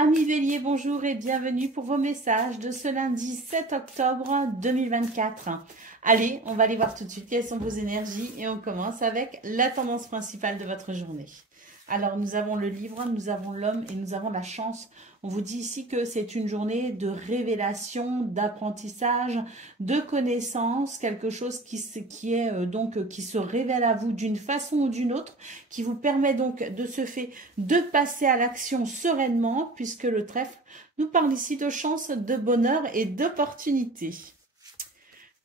Amis Bélier, bonjour et bienvenue pour vos messages de ce lundi 7 octobre 2024. Allez, on va aller voir tout de suite quelles sont vos énergies et on commence avec la tendance principale de votre journée. Alors, nous avons le livre, nous avons l'homme et nous avons la chance. On vous dit ici que c'est une journée de révélation, d'apprentissage, de connaissance, quelque chose qui se révèle à vous d'une façon ou d'une autre, qui vous permet donc de ce fait de passer à l'action sereinement, puisque le trèfle nous parle ici de chance, de bonheur et d'opportunité.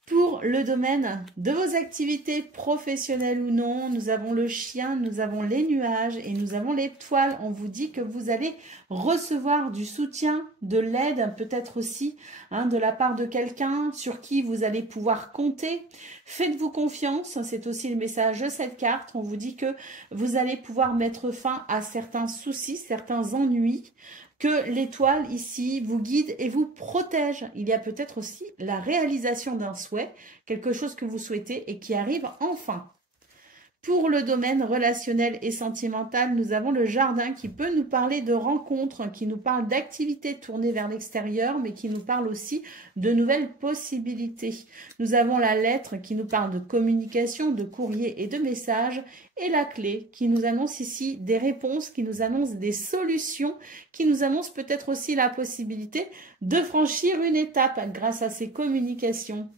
Pour le domaine de vos activités professionnelles ou non, nous avons le chien, nous avons les nuages et nous avons l'étoile. On vous dit que vous allez recevoir du soutien, de l'aide, peut-être aussi de la part de quelqu'un sur qui vous allez pouvoir compter. Faites-vous confiance, c'est aussi le message de cette carte. On vous dit que vous allez pouvoir mettre fin à certains soucis, certains ennuis, que l'étoile ici vous guide et vous protège. Il y a peut-être aussi la réalisation d'un souhait, quelque chose que vous souhaitez et qui arrive enfin. Pour le domaine relationnel et sentimental, nous avons le jardin qui peut nous parler de rencontres, qui nous parle d'activités tournées vers l'extérieur, mais qui nous parle aussi de nouvelles possibilités. Nous avons la lettre qui nous parle de communication, de courrier et de messages, et la clé qui nous annonce ici des réponses, qui nous annonce des solutions, qui nous annonce peut-être aussi la possibilité de franchir une étape grâce à ces communications.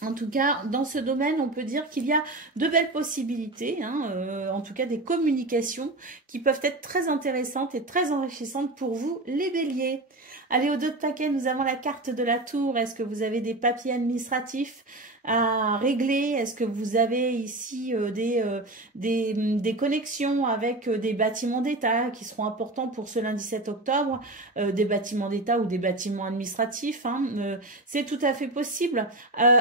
En tout cas, dans ce domaine, on peut dire qu'il y a de belles possibilités, en tout cas des communications qui peuvent être très intéressantes et très enrichissantes pour vous, les béliers. Allez, au dos de taquet, nous avons la carte de la tour. Est-ce que vous avez des papiers administratifs à régler? Est-ce que vous avez ici des connexions avec des bâtiments d'État qui seront importants pour ce lundi 7 octobre, des bâtiments d'État ou des bâtiments administratifs, c'est tout à fait possible.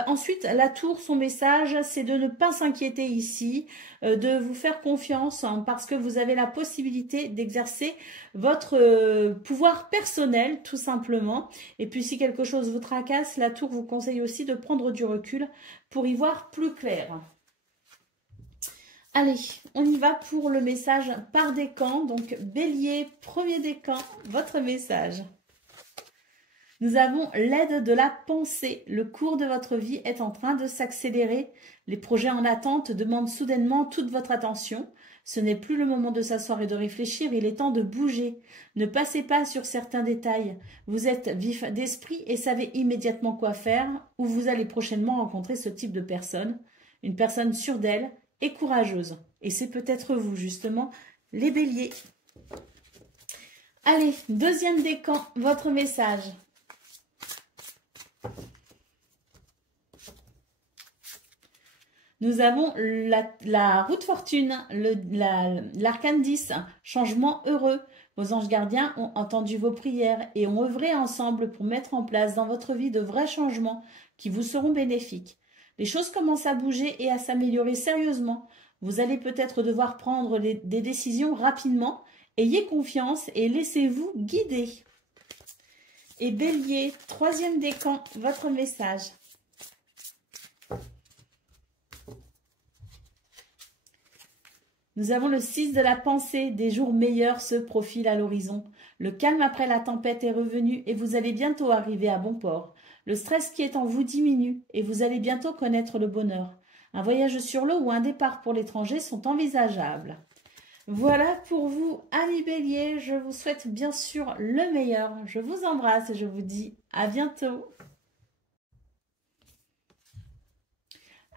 Ensuite, la tour, son message, c'est de ne pas s'inquiéter ici, de vous faire confiance parce que vous avez la possibilité d'exercer votre pouvoir personnel, tout simplement. Et puis, si quelque chose vous tracasse, la tour vous conseille aussi de prendre du recul pour y voir plus clair. Allez, on y va pour le message par décan. Donc, Bélier, premier décan, votre message. Nous avons l'aide de la pensée. Le cours de votre vie est en train de s'accélérer. Les projets en attente demandent soudainement toute votre attention. Ce n'est plus le moment de s'asseoir et de réfléchir, il est temps de bouger. Ne passez pas sur certains détails. Vous êtes vif d'esprit et savez immédiatement quoi faire, ou vous allez prochainement rencontrer ce type de personne, une personne sûre d'elle et courageuse. Et c'est peut-être vous, justement, les béliers. Allez, deuxième décan, votre message. Nous avons la roue de fortune, l'arcane 10, changement heureux. Vos anges gardiens ont entendu vos prières et ont œuvré ensemble pour mettre en place dans votre vie de vrais changements qui vous seront bénéfiques. Les choses commencent à bouger et à s'améliorer sérieusement. Vous allez peut-être devoir prendre des décisions rapidement. Ayez confiance et laissez-vous guider. Et Bélier, troisième décan, votre message. Nous avons le 6 de la pensée, des jours meilleurs se profilent à l'horizon. Le calme après la tempête est revenu et vous allez bientôt arriver à bon port. Le stress qui est en vous diminue et vous allez bientôt connaître le bonheur. Un voyage sur l'eau ou un départ pour l'étranger sont envisageables. Voilà pour vous, amis béliers, je vous souhaite bien sûr le meilleur. Je vous embrasse et je vous dis à bientôt.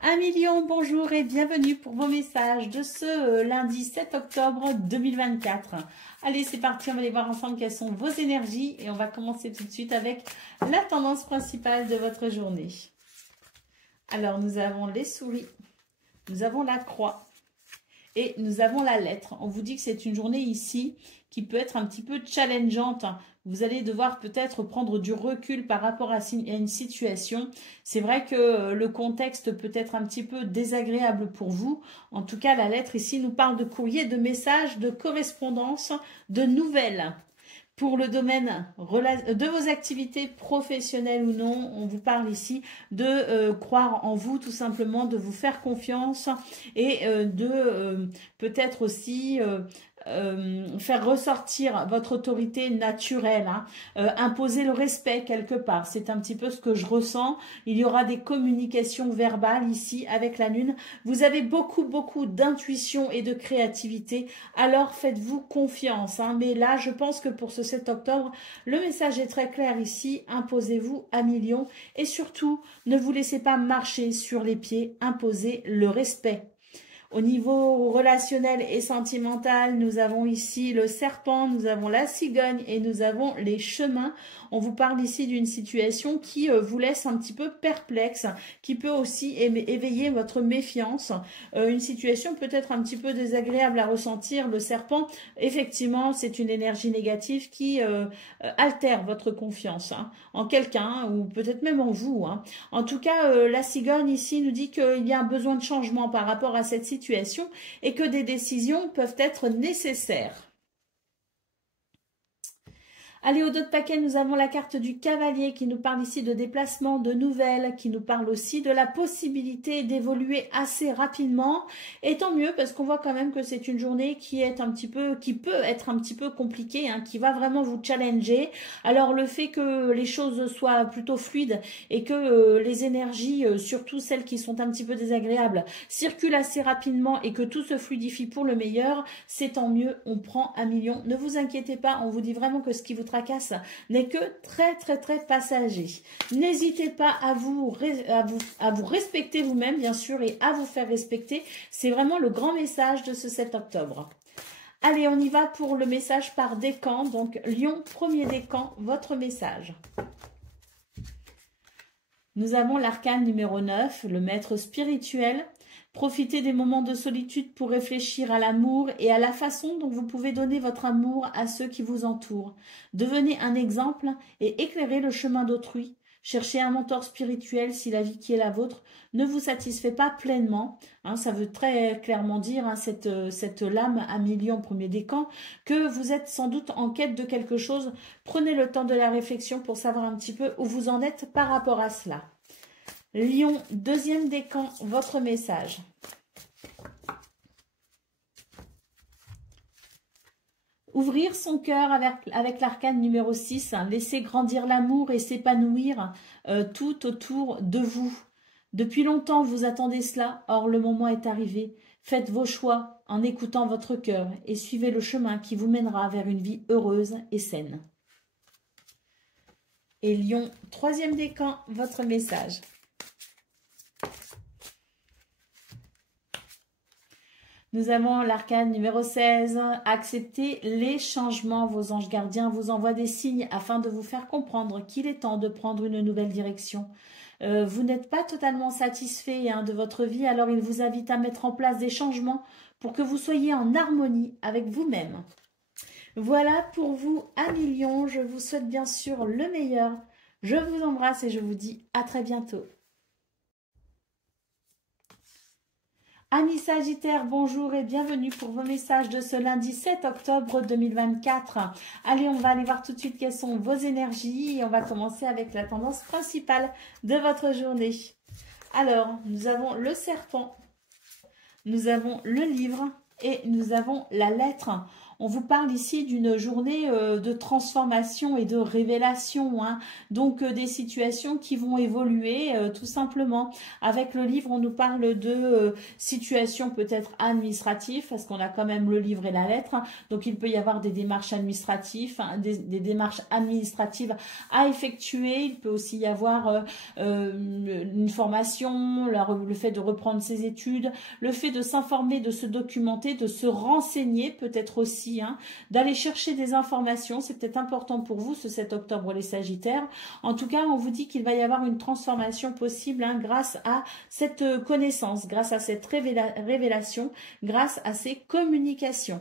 Amis Lion, bonjour et bienvenue pour vos messages de ce lundi 7 octobre 2024. Allez, c'est parti, on va aller voir ensemble quelles sont vos énergies et on va commencer tout de suite avec la tendance principale de votre journée. Alors, nous avons les souris, nous avons la croix et nous avons la lettre. On vous dit que c'est une journée ici qui peut être un petit peu challengeante. Vous allez devoir peut-être prendre du recul par rapport à une situation. C'est vrai que le contexte peut être un petit peu désagréable pour vous. En tout cas, la lettre ici nous parle de courrier, de messages, de correspondance, de nouvelles. Pour le domaine de vos activités professionnelles ou non, on vous parle ici de croire en vous tout simplement, de vous faire confiance et de peut-être aussi faire ressortir votre autorité naturelle, hein, imposer le respect quelque part. C'est un petit peu ce que je ressens. Il y aura des communications verbales ici avec la lune. Vous avez beaucoup d'intuition et de créativité, alors faites-vous confiance, hein. Mais là, je pense que pour ce 7 octobre, le message est très clair ici. Imposez-vous à millions et surtout, ne vous laissez pas marcher sur les pieds. Imposez le respect. Au niveau relationnel et sentimental, nous avons ici le serpent, nous avons la cigogne et nous avons les chemins. On vous parle ici d'une situation qui vous laisse un petit peu perplexe, qui peut aussi éveiller votre méfiance. Une situation peut-être un petit peu désagréable à ressentir. Le serpent, effectivement, c'est une énergie négative qui altère votre confiance, hein, en quelqu'un ou peut-être même en vous, hein. En tout cas, la cigogne ici nous dit qu'il y a un besoin de changement par rapport à cette situation et que des décisions peuvent être nécessaires. Allez, au dos de paquet, nous avons la carte du cavalier qui nous parle ici de déplacement, de nouvelles, qui nous parle aussi de la possibilité d'évoluer assez rapidement. Et tant mieux, parce qu'on voit quand même que c'est une journée qui est un petit peu, qui peut être un petit peu compliquée, hein, qui va vraiment vous challenger. Alors, le fait que les choses soient plutôt fluides et que les énergies, surtout celles qui sont un petit peu désagréables, circulent assez rapidement et que tout se fluidifie pour le meilleur, c'est tant mieux, on prend un million. Ne vous inquiétez pas, on vous dit vraiment que ce qui vous tracasse n'est que très passager. N'hésitez pas à vous respecter vous-même, bien sûr, et à vous faire respecter. C'est vraiment le grand message de ce 7 octobre. Allez, on y va pour le message par décan. Donc, Lion, premier décan, votre message. Nous avons l'arcane numéro 9, le maître spirituel. Profitez des moments de solitude pour réfléchir à l'amour et à la façon dont vous pouvez donner votre amour à ceux qui vous entourent. Devenez un exemple et éclairez le chemin d'autrui. Cherchez un mentor spirituel si la vie qui est la vôtre ne vous satisfait pas pleinement. Hein, ça veut très clairement dire, hein, cette lame à million premier décan, que vous êtes sans doute en quête de quelque chose. Prenez le temps de la réflexion pour savoir un petit peu où vous en êtes par rapport à cela. Lion, deuxième décan, votre message. Ouvrir son cœur avec l'arcane numéro 6, hein, laisser grandir l'amour et s'épanouir tout autour de vous. Depuis longtemps, vous attendez cela, or le moment est arrivé. Faites vos choix en écoutant votre cœur et suivez le chemin qui vous mènera vers une vie heureuse et saine. Et Lion, troisième décan, votre message. Nous avons l'arcane numéro 16. Acceptez les changements. Vos anges gardiens vous envoient des signes afin de vous faire comprendre qu'il est temps de prendre une nouvelle direction. Vous n'êtes pas totalement satisfait, hein, de votre vie, alors il vous invite à mettre en place des changements pour que vous soyez en harmonie avec vous-même. Voilà pour vous, à million. Je vous souhaite bien sûr le meilleur. Je vous embrasse et je vous dis à très bientôt. Amis Sagittaires, bonjour et bienvenue pour vos messages de ce lundi 7 octobre 2024. Allez, on va aller voir tout de suite quelles sont vos énergies et on va commencer avec la tendance principale de votre journée. Alors, nous avons le serpent, nous avons le livre et nous avons la lettre. On vous parle ici d'une journée de transformation et de révélation, hein. Donc des situations qui vont évoluer tout simplement. Avec le livre, on nous parle de situations peut-être administratives, parce qu'on a quand même le livre et la lettre. Donc il peut y avoir des démarches administratives, hein, des démarches administratives à effectuer. Il peut aussi y avoir une formation, le fait de reprendre ses études, le fait de s'informer, de se documenter, de se renseigner peut-être aussi, hein, d'aller chercher des informations. C'est peut-être important pour vous ce 7 octobre les Sagittaires. En tout cas, on vous dit qu'il va y avoir une transformation possible, hein, grâce à cette connaissance, grâce à cette révélation, grâce à ces communications.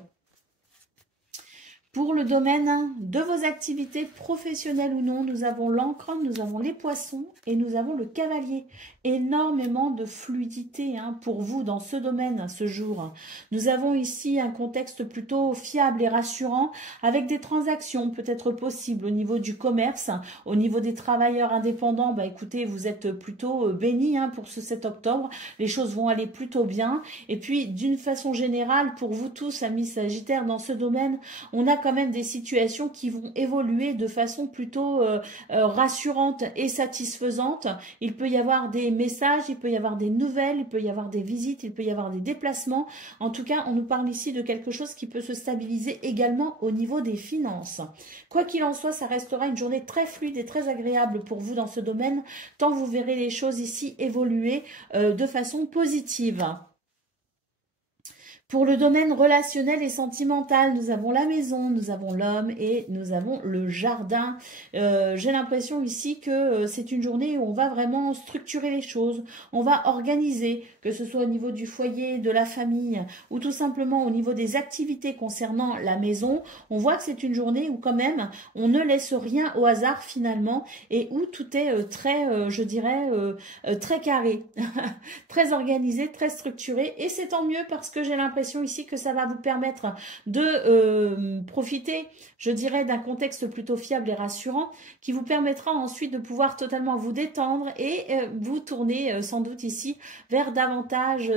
Pour le domaine de vos activités professionnelles ou non, nous avons l'encre, nous avons les poissons et nous avons le cavalier. Énormément de fluidité pour vous dans ce domaine ce jour. Nous avons ici un contexte plutôt fiable et rassurant avec des transactions peut-être possibles au niveau du commerce, au niveau des travailleurs indépendants. Bah, écoutez, vous êtes plutôt bénis pour ce 7 octobre. Les choses vont aller plutôt bien. Et puis, d'une façon générale, pour vous tous, amis Sagittaires, dans ce domaine, on a quand même des situations qui vont évoluer de façon plutôt rassurante et satisfaisante. Il peut y avoir des messages, il peut y avoir des nouvelles, il peut y avoir des visites, il peut y avoir des déplacements. En tout cas, on nous parle ici de quelque chose qui peut se stabiliser également au niveau des finances. Quoi qu'il en soit, ça restera une journée très fluide et très agréable pour vous dans ce domaine, tant vous verrez les choses ici évoluer de façon positive. Pour le domaine relationnel et sentimental, nous avons la maison, nous avons l'homme et nous avons le jardin. J'ai l'impression ici que c'est une journée où on va vraiment structurer les choses, on va organiser, que ce soit au niveau du foyer, de la famille ou tout simplement au niveau des activités concernant la maison. On voit que c'est une journée où quand même on ne laisse rien au hasard finalement et où tout est très, je dirais, très carré, très organisé, très structuré et c'est tant mieux parce que j'ai l'impression ici que ça va vous permettre de profiter, je dirais, d'un contexte plutôt fiable et rassurant qui vous permettra ensuite de pouvoir totalement vous détendre et vous tourner sans doute ici vers davantage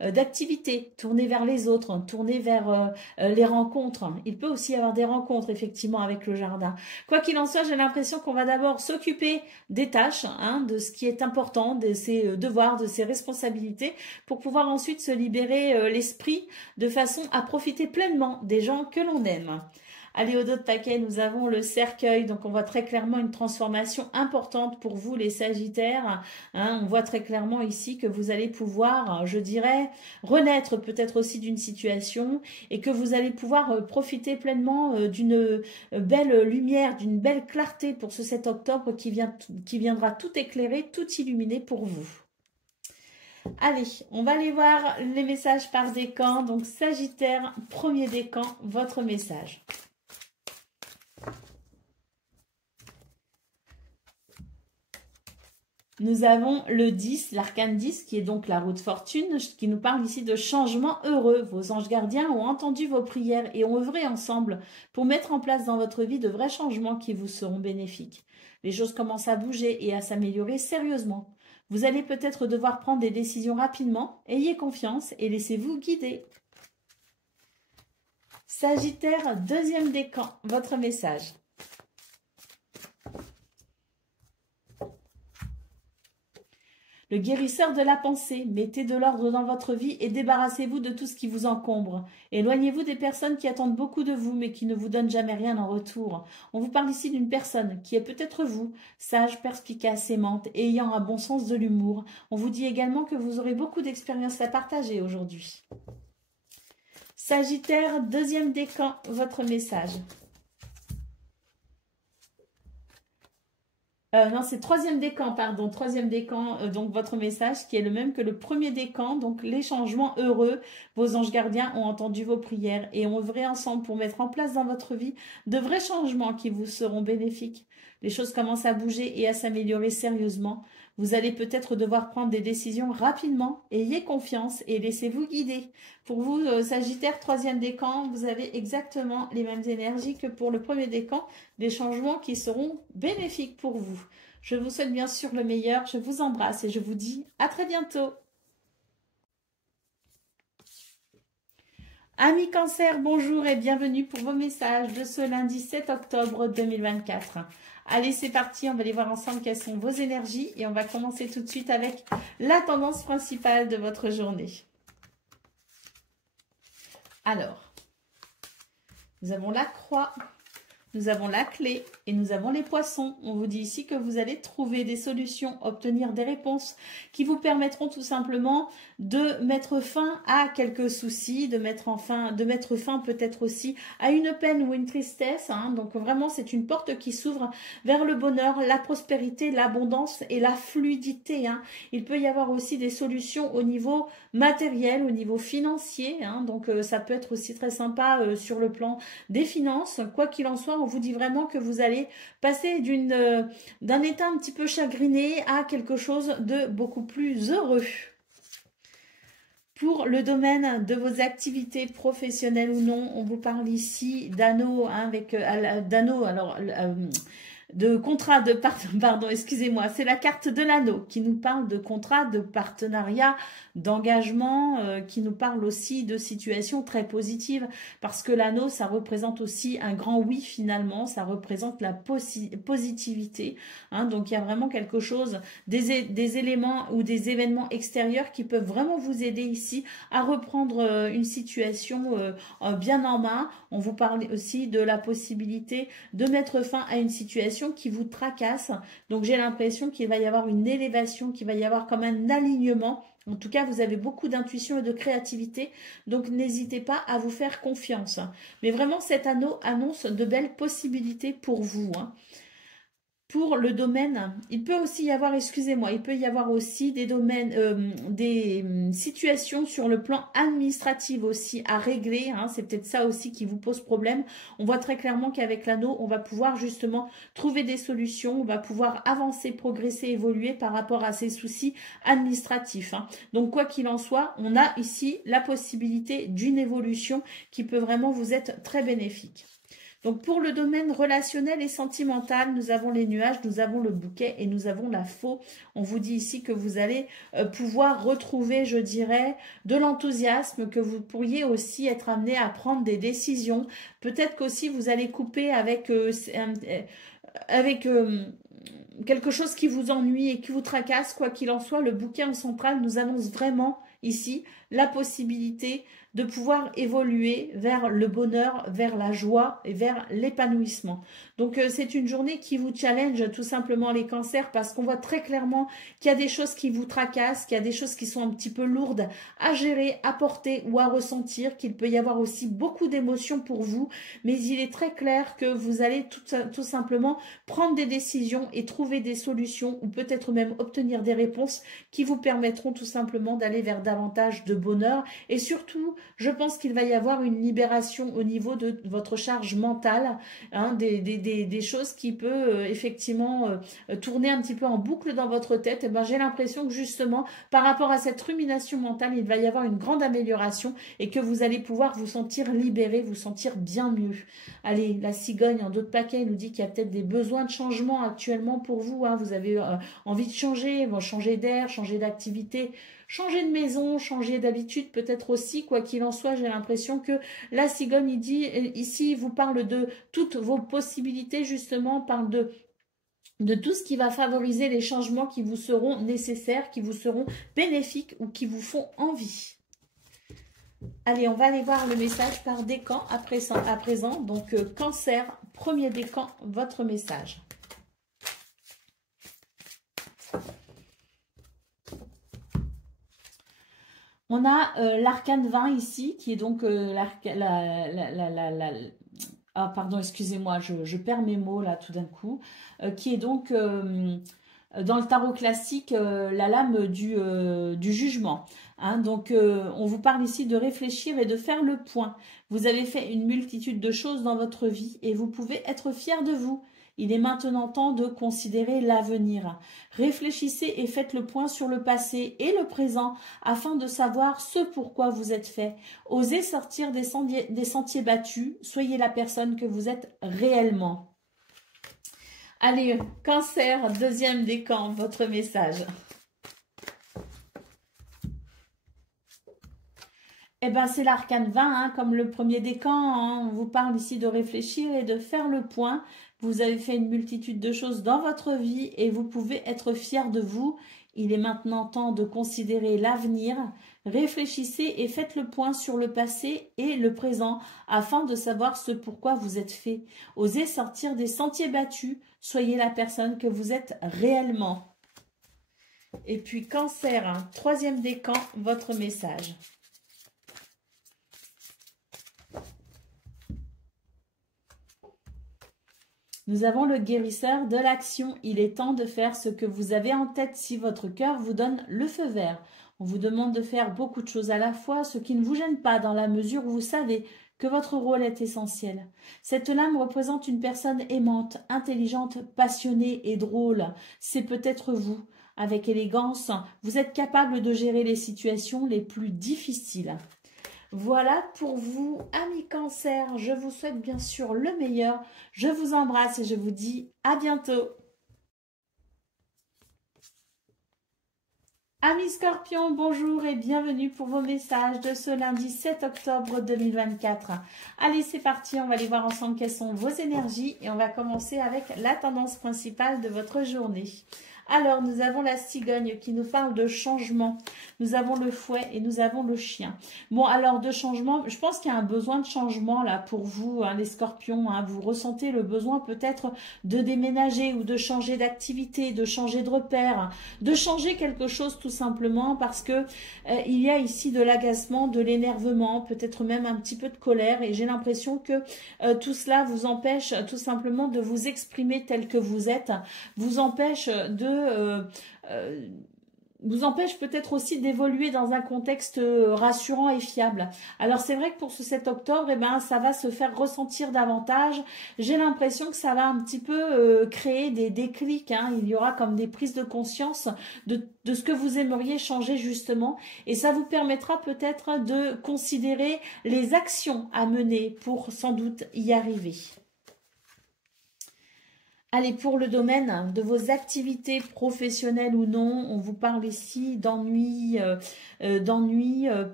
d'activités, tourner vers les autres, tourner vers les rencontres. Il peut aussi y avoir des rencontres effectivement avec le jardin. Quoi qu'il en soit, j'ai l'impression qu'on va d'abord s'occuper des tâches, de ce qui est important, de ses devoirs, de ses responsabilités pour pouvoir ensuite se libérer l'esprit de façon à profiter pleinement des gens que l'on aime. Allez, au dos de paquet, nous avons le cercueil. Donc, on voit très clairement une transformation importante pour vous, les Sagittaires. On voit très clairement ici que vous allez pouvoir, je dirais, renaître peut-être aussi d'une situation et que vous allez pouvoir profiter pleinement d'une belle lumière, d'une belle clarté pour ce 7 octobre qui viendra tout éclairer, tout illuminer pour vous. Allez, on va aller voir les messages par décan. Donc, Sagittaire, premier décan, votre message. Nous avons le 10, l'arcane 10, qui est donc la roue de fortune, qui nous parle ici de changements heureux. Vos anges gardiens ont entendu vos prières et ont œuvré ensemble pour mettre en place dans votre vie de vrais changements qui vous seront bénéfiques. Les choses commencent à bouger et à s'améliorer sérieusement. Vous allez peut-être devoir prendre des décisions rapidement. Ayez confiance et laissez-vous guider. Sagittaire, deuxième décan, votre message. Le guérisseur de la pensée, mettez de l'ordre dans votre vie et débarrassez-vous de tout ce qui vous encombre. Éloignez-vous des personnes qui attendent beaucoup de vous mais qui ne vous donnent jamais rien en retour. On vous parle ici d'une personne qui est peut-être vous, sage, perspicace, aimante et ayant un bon sens de l'humour. On vous dit également que vous aurez beaucoup d'expériences à partager aujourd'hui. Sagittaire, deuxième décan, votre message. Non, c'est troisième décan, pardon. Troisième décan, donc votre message qui est le même que le premier décan. Donc les changements heureux. Vos anges gardiens ont entendu vos prières et ont œuvré ensemble pour mettre en place dans votre vie de vrais changements qui vous seront bénéfiques. Les choses commencent à bouger et à s'améliorer sérieusement. Vous allez peut-être devoir prendre des décisions rapidement. Ayez confiance et laissez-vous guider. Pour vous, Sagittaire, troisième décan, vous avez exactement les mêmes énergies que pour le premier décan, des changements qui seront bénéfiques pour vous. Je vous souhaite bien sûr le meilleur, je vous embrasse et je vous dis à très bientôt. Amis Cancer, bonjour et bienvenue pour vos messages de ce lundi 7 octobre 2024. Allez, c'est parti, on va aller voir ensemble quelles sont vos énergies et on va commencer tout de suite avec la tendance principale de votre journée. Alors, nous avons la croix, nous avons la clé et nous avons les poissons. On vous dit ici que vous allez trouver des solutions, obtenir des réponses qui vous permettront tout simplement de mettre fin à quelques soucis, de mettre fin peut-être aussi à une peine ou une tristesse. Donc vraiment, c'est une porte qui s'ouvre vers le bonheur, la prospérité, l'abondance et la fluidité. Il peut y avoir aussi des solutions au niveau matériel, au niveau financier. Donc ça peut être aussi très sympa sur le plan des finances. Quoi qu'il en soit, on vous dit vraiment que vous allez passer d'un état un petit peu chagriné à quelque chose de beaucoup plus heureux. Pour le domaine de vos activités professionnelles ou non, on vous parle ici d'anneaux, de contrat de pardon, excusez-moi, c'est la carte de l'anneau qui nous parle de contrat, de partenariat, d'engagement, qui nous parle aussi de situations très positives, parce que l'anneau, ça représente aussi un grand oui finalement, ça représente la positivité. Donc il y a vraiment quelque chose, des éléments ou des événements extérieurs qui peuvent vraiment vous aider ici à reprendre une situation bien en main. On vous parle aussi de la possibilité de mettre fin à une situation qui vous tracasse. Donc j'ai l'impression qu'il va y avoir une élévation, qu'il va y avoir comme un alignement. En tout cas, vous avez beaucoup d'intuition et de créativité, donc n'hésitez pas à vous faire confiance. Mais vraiment, cet anneau annonce de belles possibilités pour vous. Pour le domaine, il peut aussi y avoir, excusez-moi, il peut y avoir aussi des domaines, des situations sur le plan administratif aussi à régler. C'est peut-être ça aussi qui vous pose problème. On voit très clairement qu'avec l'anneau, on va pouvoir justement trouver des solutions, on va pouvoir avancer, progresser, évoluer par rapport à ces soucis administratifs. Donc quoi qu'il en soit, on a ici la possibilité d'une évolution qui peut vraiment vous être très bénéfique. Donc pour le domaine relationnel et sentimental, nous avons les nuages, nous avons le bouquet et nous avons la faux. On vous dit ici que vous allez pouvoir retrouver, je dirais, de l'enthousiasme, que vous pourriez aussi être amené à prendre des décisions. Peut-être qu'aussi vous allez couper avec quelque chose qui vous ennuie et qui vous tracasse. Quoi qu'il en soit, le bouquet en centrale nous annonce vraiment ici la possibilité de pouvoir évoluer vers le bonheur, vers la joie et vers l'épanouissement. Donc c'est une journée qui vous challenge tout simplement les cancers, parce qu'on voit très clairement qu'il y a des choses qui vous tracassent, qu'il y a des choses qui sont un petit peu lourdes à gérer, à porter ou à ressentir, qu'il peut y avoir aussi beaucoup d'émotions pour vous, mais il est très clair que vous allez tout simplement prendre des décisions et trouver des solutions, ou peut-être même obtenir des réponses qui vous permettront tout simplement d'aller vers davantage de bonheur. Et surtout, je pense qu'il va y avoir une libération au niveau de votre charge mentale, des choses qui peuvent effectivement tourner un petit peu en boucle dans votre tête. Et j'ai l'impression que justement, par rapport à cette rumination mentale, il va y avoir une grande amélioration et que vous allez pouvoir vous sentir libéré, vous sentir bien mieux. Allez, la cigogne en dos de paquet nous dit qu'il y a peut-être des besoins de changement actuellement pour vous. Vous avez envie de changer d'air, changer d'activité, changer de maison, changer d'habitude peut-être aussi. Quoi qu'il en soit, j'ai l'impression que la cigogne, il dit ici, il vous parle de toutes vos possibilités, justement, parle de tout ce qui va favoriser les changements qui vous seront nécessaires, qui vous seront bénéfiques ou qui vous font envie. Allez, on va aller voir le message par décan à présent. Donc, Cancer, premier décan, votre message. On a l'arcane 20 ici, qui est donc ah, pardon, excusez-moi, je perds mes mots là tout d'un coup. Qui est donc, dans le tarot classique, la lame du jugement. Donc, on vous parle ici de réfléchir et de faire le point. Vous avez fait une multitude de choses dans votre vie et vous pouvez être fiers de vous. Il est maintenant temps de considérer l'avenir. Réfléchissez et faites le point sur le passé et le présent afin de savoir ce pourquoi vous êtes fait. Osez sortir des sentiers battus. Soyez la personne que vous êtes réellement. Allez, Cancer, deuxième décan, votre message. Eh bien, c'est l'arcane 20, comme le premier décan. On vous parle ici de réfléchir et de faire le point. Vous avez fait une multitude de choses dans votre vie et vous pouvez être fiers de vous. Il est maintenant temps de considérer l'avenir. Réfléchissez et faites le point sur le passé et le présent afin de savoir ce pourquoi vous êtes fait. Osez sortir des sentiers battus. Soyez la personne que vous êtes réellement. Et puis Cancer, hein, troisième décan, votre message. Nous avons le guérisseur de l'action. Il est temps de faire ce que vous avez en tête si votre cœur vous donne le feu vert. On vous demande de faire beaucoup de choses à la fois, ce qui ne vous gêne pas dans la mesure où vous savez que votre rôle est essentiel. Cette lame représente une personne aimante, intelligente, passionnée et drôle. C'est peut-être vous. Avec élégance, vous êtes capable de gérer les situations les plus difficiles. Voilà pour vous, amis Cancer. Je vous souhaite bien sûr le meilleur. Je vous embrasse et je vous dis à bientôt. Amis Scorpions, bonjour et bienvenue pour vos messages de ce lundi 7 octobre 2024. Allez, c'est parti, on va aller voir ensemble quelles sont vos énergies et on va commencer avec la tendance principale de votre journée. Alors, nous avons la cigogne qui nous parle de changement. Nous avons le fouet et nous avons le chien. Bon, alors, de changement, je pense qu'il y a un besoin de changement là pour vous, hein, les scorpions. Hein, vous ressentez le besoin peut-être de déménager ou de changer d'activité, de changer de repère, de changer quelque chose tout simplement parce que il y a ici de l'agacement, de l'énervement, peut-être même un petit peu de colère. Et j'ai l'impression que tout cela vous empêche tout simplement de vous exprimer tel que vous êtes, vous empêche vous empêche peut-être aussi d'évoluer dans un contexte rassurant et fiable. Alors c'est vrai que pour ce 7 octobre, eh ben, ça va se faire ressentir davantage. J'ai l'impression que ça va un petit peu créer des déclics. Hein. Il y aura comme des prises de conscience de ce que vous aimeriez changer justement. Et ça vous permettra peut-être de considérer les actions à mener pour sans doute y arriver. Allez, pour le domaine de vos activités professionnelles ou non, on vous parle ici d'ennuis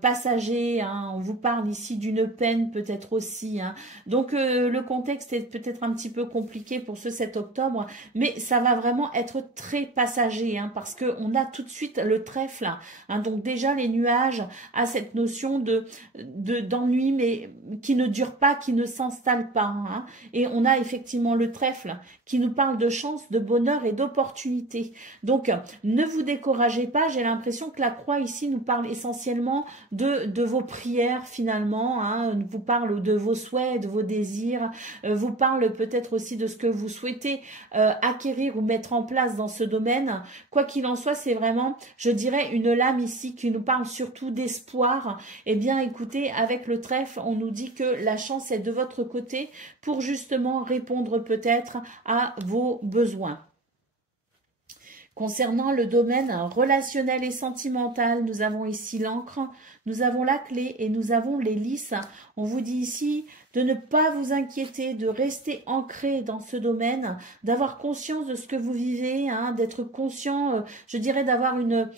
passagers, hein, on vous parle ici d'une peine peut-être aussi. Hein. Donc, le contexte est peut-être un petit peu compliqué pour ce 7 octobre, mais ça va vraiment être très passager, hein, parce qu'on a tout de suite le trèfle. Hein, donc, déjà, les nuages à cette notion d'ennui, mais qui ne dure pas, qui ne s'installe pas. Hein, et on a effectivement le trèfle qui nous parle de chance, de bonheur et d'opportunité. Donc, ne vous découragez pas. J'ai l'impression que la croix ici nous parle essentiellement de vos prières finalement. Hein, vous parle de vos souhaits, de vos désirs. Vous parle peut-être aussi de ce que vous souhaitez acquérir ou mettre en place dans ce domaine. Quoi qu'il en soit, c'est vraiment, je dirais, une lame ici qui nous parle surtout d'espoir. Eh bien, écoutez, avec le trèfle, on nous dit que la chance est de votre côté pour justement répondre peut-être à vos besoins. Concernant le domaine relationnel et sentimental, nous avons ici l'encre, nous avons la clé et nous avons les lys. On vous dit ici de ne pas vous inquiéter, de rester ancré dans ce domaine, d'avoir conscience de ce que vous vivez, hein, d'être conscient, je dirais d'avoir une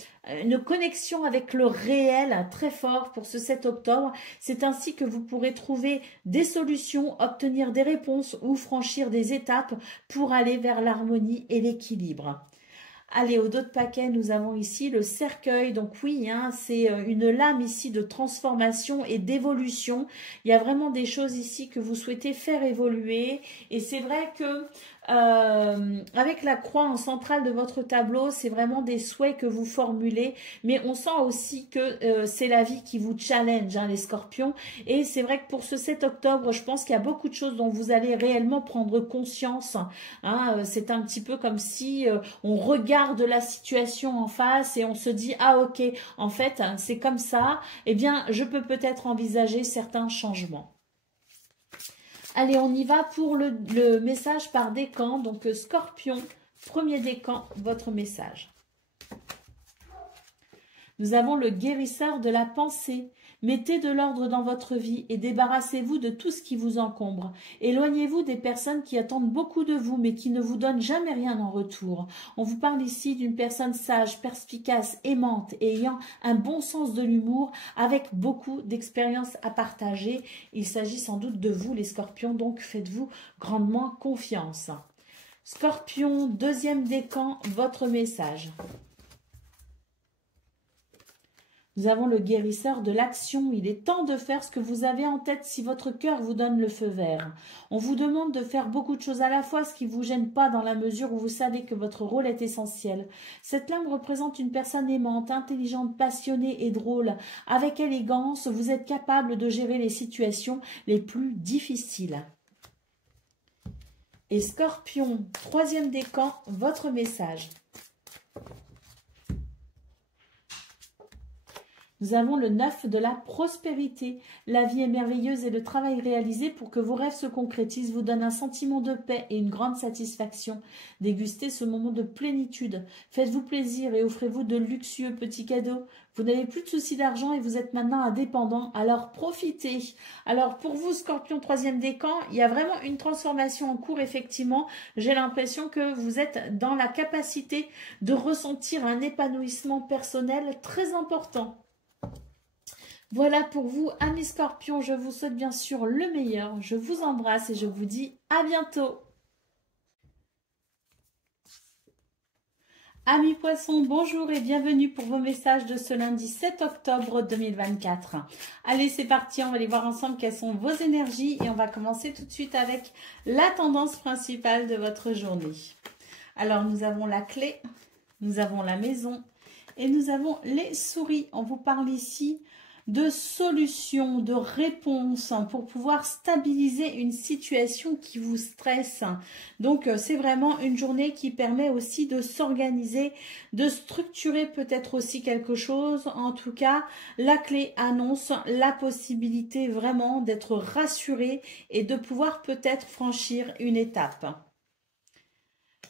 connexion avec le réel très fort pour ce 7 octobre. C'est ainsi que vous pourrez trouver des solutions, obtenir des réponses ou franchir des étapes pour aller vers l'harmonie et l'équilibre. Allez, au dos de paquet, nous avons ici le cercueil. Donc oui, hein, c'est une lame ici de transformation et d'évolution. Il y a vraiment des choses ici que vous souhaitez faire évoluer. Et c'est vrai que avec la croix en centrale de votre tableau, c'est vraiment des souhaits que vous formulez. Mais on sent aussi que c'est la vie qui vous challenge, hein, les scorpions. Et c'est vrai que pour ce 7 octobre, je pense qu'il y a beaucoup de choses dont vous allez réellement prendre conscience. Hein, c'est un petit peu comme si on regarde la situation en face et on se dit « Ah ok, en fait, c'est comme ça. Eh bien, je peux peut-être envisager certains changements. » Allez, on y va pour le message par décan. Donc, Scorpion, premier décan, votre message. Nous avons le guérisseur de la pensée. Mettez de l'ordre dans votre vie et débarrassez-vous de tout ce qui vous encombre. Éloignez-vous des personnes qui attendent beaucoup de vous mais qui ne vous donnent jamais rien en retour. On vous parle ici d'une personne sage, perspicace, aimante et ayant un bon sens de l'humour avec beaucoup d'expérience à partager. Il s'agit sans doute de vous les scorpions, donc faites-vous grandement confiance. Scorpion, deuxième décan, votre message. Nous avons le guérisseur de l'action. Il est temps de faire ce que vous avez en tête si votre cœur vous donne le feu vert. On vous demande de faire beaucoup de choses à la fois, ce qui ne vous gêne pas dans la mesure où vous savez que votre rôle est essentiel. Cette lame représente une personne aimante, intelligente, passionnée et drôle. Avec élégance, vous êtes capable de gérer les situations les plus difficiles. Et Scorpion, troisième décan, votre message. Nous avons le 9 de la prospérité. La vie est merveilleuse et le travail réalisé pour que vos rêves se concrétisent vous donne un sentiment de paix et une grande satisfaction. Dégustez ce moment de plénitude. Faites-vous plaisir et offrez-vous de luxueux petits cadeaux. Vous n'avez plus de soucis d'argent et vous êtes maintenant indépendant, alors profitez. Alors pour vous, Scorpion, troisième décan, il y a vraiment une transformation en cours, effectivement. J'ai l'impression que vous êtes dans la capacité de ressentir un épanouissement personnel très important. Voilà pour vous, amis Scorpions, je vous souhaite bien sûr le meilleur. Je vous embrasse et je vous dis à bientôt. Amis Poissons, bonjour et bienvenue pour vos messages de ce lundi 7 octobre 2024. Allez, c'est parti, on va aller voir ensemble quelles sont vos énergies et on va commencer tout de suite avec la tendance principale de votre journée. Alors, nous avons la clé, nous avons la maison et nous avons les souris. On vous parle ici de solutions, de réponses pour pouvoir stabiliser une situation qui vous stresse. Donc, c'est vraiment une journée qui permet aussi de s'organiser, de structurer peut-être aussi quelque chose. En tout cas, la clé annonce la possibilité vraiment d'être rassuré et de pouvoir peut-être franchir une étape.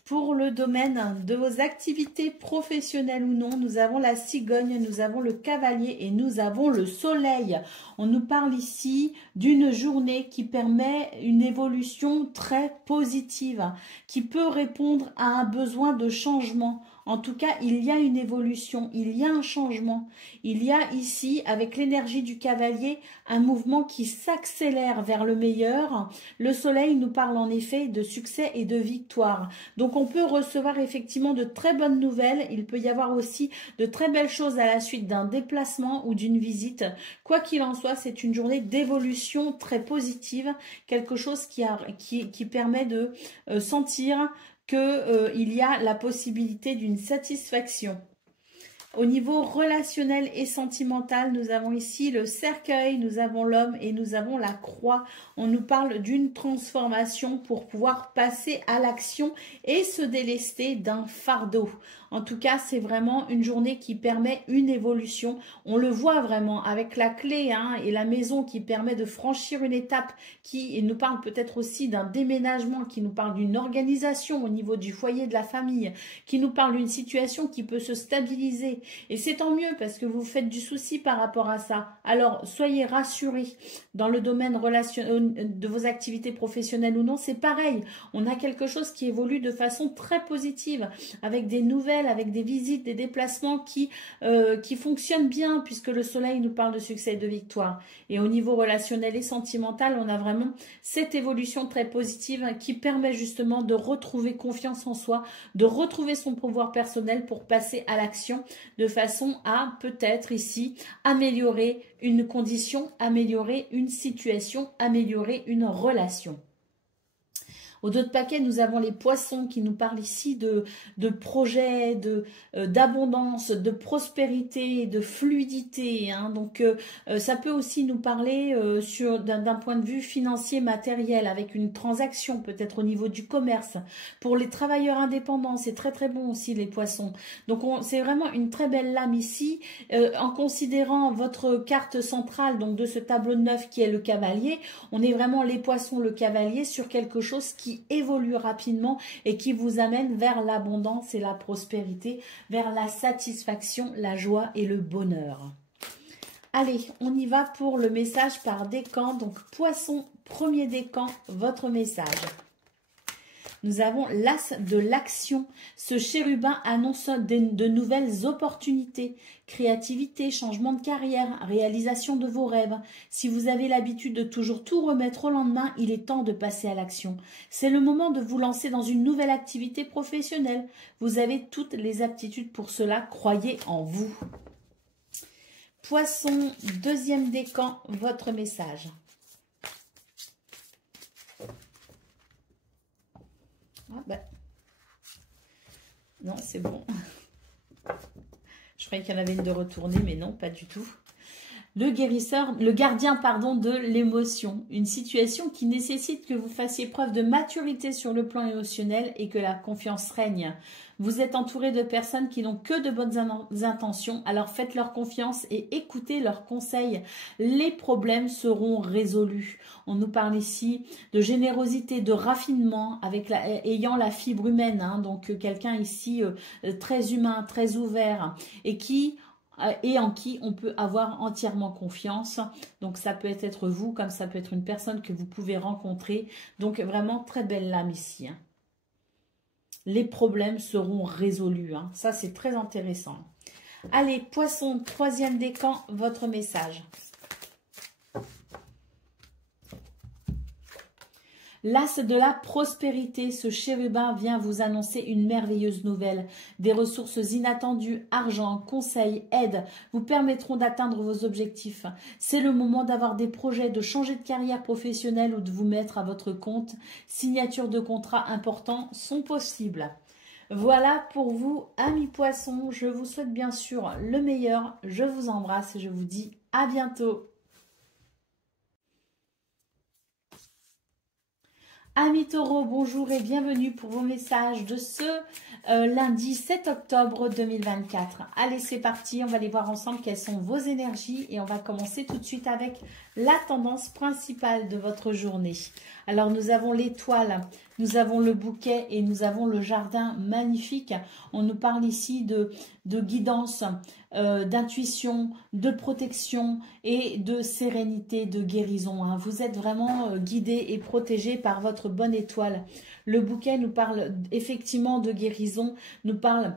Pour le domaine de vos activités professionnelles ou non, nous avons la cigogne, nous avons le cavalier et nous avons le soleil. On nous parle ici d'une journée qui permet une évolution très positive, qui peut répondre à un besoin de changement. En tout cas, il y a une évolution, il y a un changement. Il y a ici, avec l'énergie du cavalier, un mouvement qui s'accélère vers le meilleur. Le soleil nous parle en effet de succès et de victoire. Donc, on peut recevoir effectivement de très bonnes nouvelles. Il peut y avoir aussi de très belles choses à la suite d'un déplacement ou d'une visite. Quoi qu'il en soit, c'est une journée d'évolution très positive, quelque chose qui permet de sentir qu'il y a la possibilité d'une satisfaction. Au niveau relationnel et sentimental, nous avons ici le cercueil, nous avons l'homme et nous avons la croix. On nous parle d'une transformation pour pouvoir passer à l'action et se délester d'un fardeau. En tout cas, c'est vraiment une journée qui permet une évolution. On le voit vraiment avec la clé et la maison qui permet de franchir une étape qui nous parle peut-être aussi d'un déménagement, qui nous parle d'une organisation au niveau du foyer de la famille, qui nous parle d'une situation qui peut se stabiliser. Et c'est tant mieux parce que vous faites du souci par rapport à ça. Alors, soyez rassurés dans le domaine de vos activités professionnelles ou non. C'est pareil, on a quelque chose qui évolue de façon très positive, avec des nouvelles, avec des visites, des déplacements qui fonctionnent bien puisque le soleil nous parle de succès et de victoire. Et au niveau relationnel et sentimental, on a vraiment cette évolution très positive qui permet justement de retrouver confiance en soi, de retrouver son pouvoir personnel pour passer à l'action de façon à peut-être ici améliorer une condition, améliorer une situation, améliorer une relation. Au dos de paquet, nous avons les poissons qui nous parlent ici de projets, d'abondance, de prospérité, de fluidité. Donc, ça peut aussi nous parler d'un point de vue financier, matériel, avec une transaction peut-être au niveau du commerce. Pour les travailleurs indépendants, c'est très très bon aussi les poissons. Donc, c'est vraiment une très belle lame ici. En considérant votre carte centrale donc de ce tableau de 9 qui est le cavalier, on est vraiment les poissons, le cavalier sur quelque chose qui évolue rapidement et qui vous amène vers l'abondance et la prospérité, vers la satisfaction, la joie et le bonheur. Allez, on y va pour le message par décan. Donc, poisson, premier décan, votre message. Nous avons l'as de l'action. Ce chérubin annonce de nouvelles opportunités, créativité, changement de carrière, réalisation de vos rêves. Si vous avez l'habitude de toujours tout remettre au lendemain, il est temps de passer à l'action. C'est le moment de vous lancer dans une nouvelle activité professionnelle. Vous avez toutes les aptitudes pour cela, croyez en vous. Poisson, deuxième décan, votre message. Ah ben. Non, c'est bon. Je croyais qu'il y en avait une de retournée, mais non, pas du tout. Le guérisseur, le gardien, pardon, de l'émotion. Une situation qui nécessite que vous fassiez preuve de maturité sur le plan émotionnel et que la confiance règne. Vous êtes entouré de personnes qui n'ont que de bonnes intentions, alors faites-leur confiance et écoutez leurs conseils. Les problèmes seront résolus. On nous parle ici de générosité, de raffinement, ayant la fibre humaine, hein, donc quelqu'un ici très humain, très ouvert, et en qui on peut avoir entièrement confiance. Donc ça peut être vous, comme ça peut être une personne que vous pouvez rencontrer. Donc vraiment très belle lame ici, hein. Les problèmes seront résolus, hein. Ça c'est très intéressant. Allez, Poisson, troisième décan, votre message. L'as de la prospérité, ce chérubin vient vous annoncer une merveilleuse nouvelle. Des ressources inattendues, argent, conseils, aides vous permettront d'atteindre vos objectifs. C'est le moment d'avoir des projets, de changer de carrière professionnelle ou de vous mettre à votre compte. Signature de contrats importants sont possibles. Voilà pour vous, amis poissons. Je vous souhaite bien sûr le meilleur. Je vous embrasse et je vous dis à bientôt. Amis taureaux, bonjour et bienvenue pour vos messages de ce lundi 7 octobre 2024. Allez, c'est parti, on va aller voir ensemble quelles sont vos énergies et on va commencer tout de suite avec la tendance principale de votre journée. Alors, nous avons l'étoile, nous avons le bouquet et nous avons le jardin magnifique. On nous parle ici de guidance, d'intuition, de protection et de sérénité, de guérison, hein. Vous êtes vraiment guidé et protégé par votre bonne étoile. Le bouquet nous parle effectivement de guérison, nous parle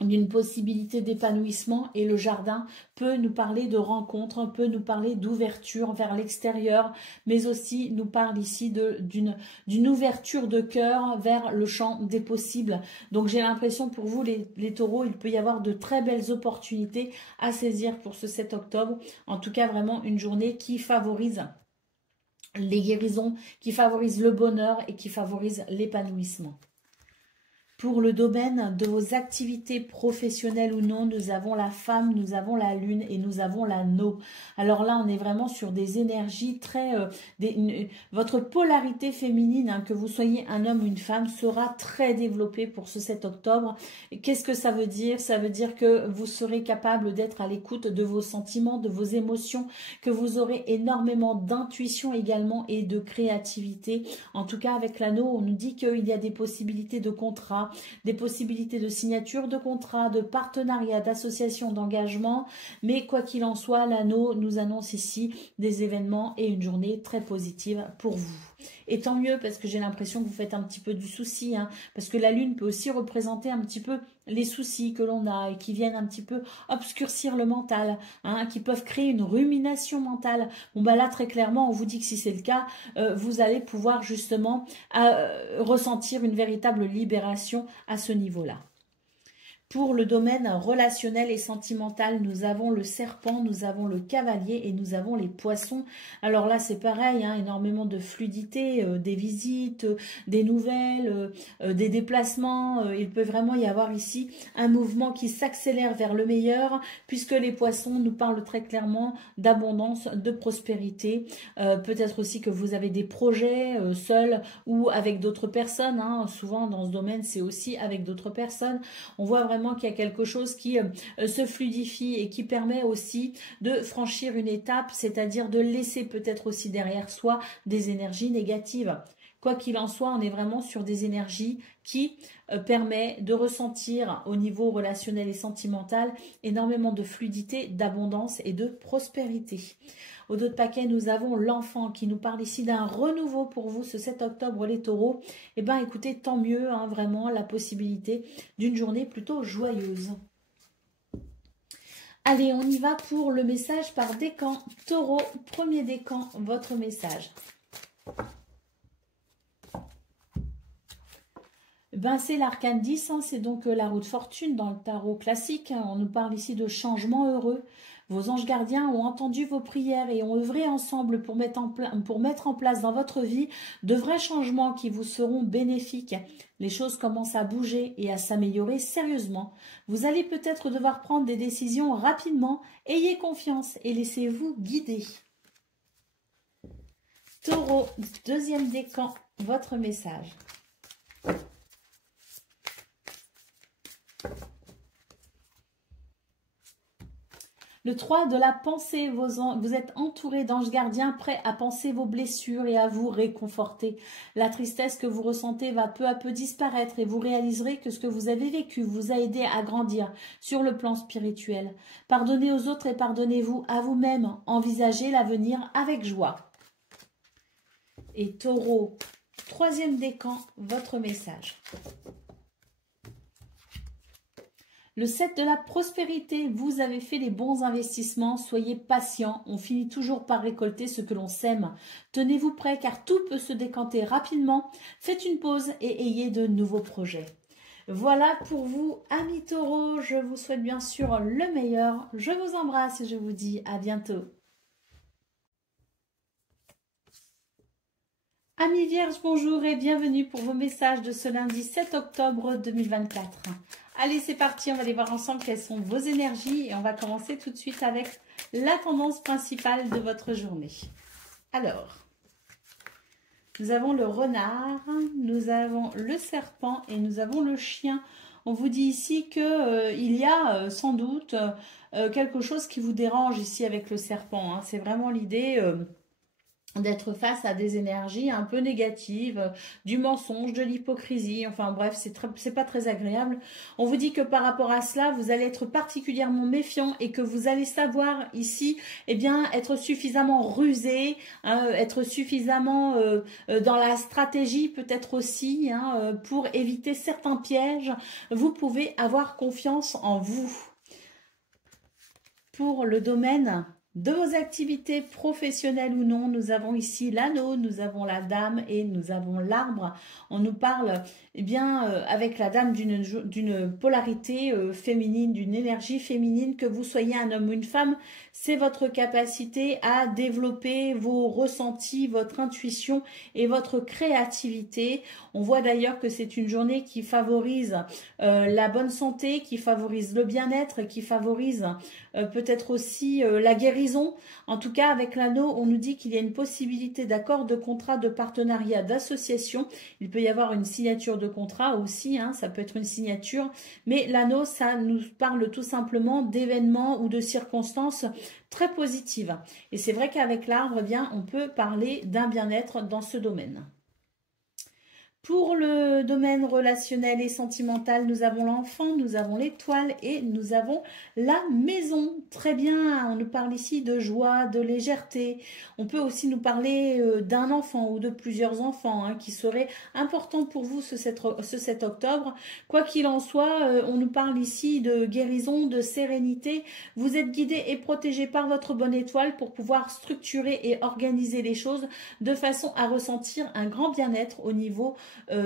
d'une possibilité d'épanouissement et le jardin peut nous parler de rencontre, peut nous parler d'ouverture vers l'extérieur, mais aussi nous parle ici d'une ouverture de cœur vers le champ des possibles. Donc j'ai l'impression pour vous les taureaux, il peut y avoir de très belles opportunités à saisir pour ce 7 octobre. En tout cas vraiment une journée qui favorise les guérisons, qui favorise le bonheur et qui favorise l'épanouissement. Pour le domaine de vos activités professionnelles ou non, nous avons la femme, nous avons la lune et nous avons l'anneau. Alors là, on est vraiment sur des énergies très... votre polarité féminine, hein, que vous soyez un homme ou une femme, sera très développée pour ce 7 octobre. Qu'est-ce que ça veut dire? Ça veut dire que vous serez capable d'être à l'écoute de vos sentiments, de vos émotions, que vous aurez énormément d'intuition également et de créativité. En tout cas, avec l'anneau, on nous dit qu'il y a des possibilités de contrat, des possibilités de signature de contrat, de partenariat, d'association, d'engagement. Mais quoi qu'il en soit, l'anneau nous annonce ici des événements et une journée très positive pour vous. Et tant mieux, parce que j'ai l'impression que vous faites un petit peu du souci, hein, parce que la lune peut aussi représenter un petit peu les soucis que l'on a et qui viennent un petit peu obscurcir le mental, hein, qui peuvent créer une rumination mentale. Bon bah là très clairement on vous dit que si c'est le cas, vous allez pouvoir justement ressentir une véritable libération à ce niveau-là. Pour le domaine relationnel et sentimental, nous avons le serpent, nous avons le cavalier et nous avons les poissons. Alors là, c'est pareil, hein, énormément de fluidité, des visites, des nouvelles, des déplacements. Il peut vraiment y avoir ici un mouvement qui s'accélère vers le meilleur, puisque les poissons nous parlent très clairement d'abondance, de prospérité. Peut-être aussi que vous avez des projets seuls ou avec d'autres personnes, hein. Souvent, dans ce domaine, c'est aussi avec d'autres personnes. On voit vraiment qu'il y a quelque chose qui se fluidifie et qui permet aussi de franchir une étape, c'est-à-dire de laisser peut-être aussi derrière soi des énergies négatives. Quoi qu'il en soit, on est vraiment sur des énergies qui permettent de ressentir au niveau relationnel et sentimental énormément de fluidité, d'abondance et de prospérité. Au dos de paquet, nous avons l'enfant qui nous parle ici d'un renouveau pour vous ce 7 octobre, les taureaux. Eh bien, écoutez, tant mieux, hein, vraiment, la possibilité d'une journée plutôt joyeuse. Allez, on y va pour le message par décan. Taureau, premier décan, votre message. Ben, c'est l'arcane 10, hein, c'est donc la roue de fortune dans le tarot classique. Hein, on nous parle ici de changement heureux. Vos anges gardiens ont entendu vos prières et ont œuvré ensemble pour mettre en place dans votre vie de vrais changements qui vous seront bénéfiques. Les choses commencent à bouger et à s'améliorer sérieusement. Vous allez peut-être devoir prendre des décisions rapidement. Ayez confiance et laissez-vous guider. Taureau, deuxième décan, votre message. Le 3 de la pensée, vous êtes entouré d'anges gardiens prêts à penser vos blessures et à vous réconforter. La tristesse que vous ressentez va peu à peu disparaître et vous réaliserez que ce que vous avez vécu vous a aidé à grandir sur le plan spirituel. Pardonnez aux autres et pardonnez-vous à vous-même. Envisagez l'avenir avec joie. Et Taureau, troisième décan, votre message. Le 7 de la prospérité, vous avez fait les bons investissements, soyez patient, on finit toujours par récolter ce que l'on sème. Tenez-vous prêts car tout peut se décanter rapidement, faites une pause et ayez de nouveaux projets. Voilà pour vous, amis taureaux, je vous souhaite bien sûr le meilleur, je vous embrasse et je vous dis à bientôt. Amis vierges, bonjour et bienvenue pour vos messages de ce lundi 7 octobre 2024. Allez, c'est parti, on va aller voir ensemble quelles sont vos énergies et on va commencer tout de suite avec la tendance principale de votre journée. Alors, nous avons le renard, nous avons le serpent et nous avons le chien. On vous dit ici qu'il y a sans doute quelque chose qui vous dérange ici avec le serpent. Hein. C'est vraiment l'idée d'être face à des énergies un peu négatives, du mensonge, de l'hypocrisie, enfin bref, c'est pas très agréable. On vous dit que par rapport à cela, vous allez être particulièrement méfiant et que vous allez savoir ici, eh bien, être suffisamment rusé, hein, être suffisamment dans la stratégie peut-être aussi, hein, pour éviter certains pièges. Vous pouvez avoir confiance en vous. Pour le domaine de vos activités professionnelles ou non, nous avons ici l'anneau, nous avons la dame et nous avons l'arbre. On nous parle, eh bien, avec la dame d'une polarité féminine, d'une énergie féminine, que vous soyez un homme ou une femme, c'est votre capacité à développer vos ressentis, votre intuition et votre créativité. On voit d'ailleurs que c'est une journée qui favorise la bonne santé, qui favorise le bien-être, qui favorise peut-être aussi la guérison. En tout cas, avec l'anneau, on nous dit qu'il y a une possibilité d'accord, de contrat, de partenariat, d'association. Il peut y avoir une signature de contrat aussi, hein, ça peut être une signature. Mais l'anneau, ça nous parle tout simplement d'événements ou de circonstances très positives. Et c'est vrai qu'avec l'arbre, eh bien, on peut parler d'un bien-être dans ce domaine. Pour le domaine relationnel et sentimental, nous avons l'enfant, nous avons l'étoile et nous avons la maison. Très bien, on nous parle ici de joie, de légèreté. On peut aussi nous parler d'un enfant ou de plusieurs enfants hein, qui seraient importants pour vous ce 7 octobre. Quoi qu'il en soit, on nous parle ici de guérison, de sérénité. Vous êtes guidé et protégé par votre bonne étoile pour pouvoir structurer et organiser les choses de façon à ressentir un grand bien-être au niveau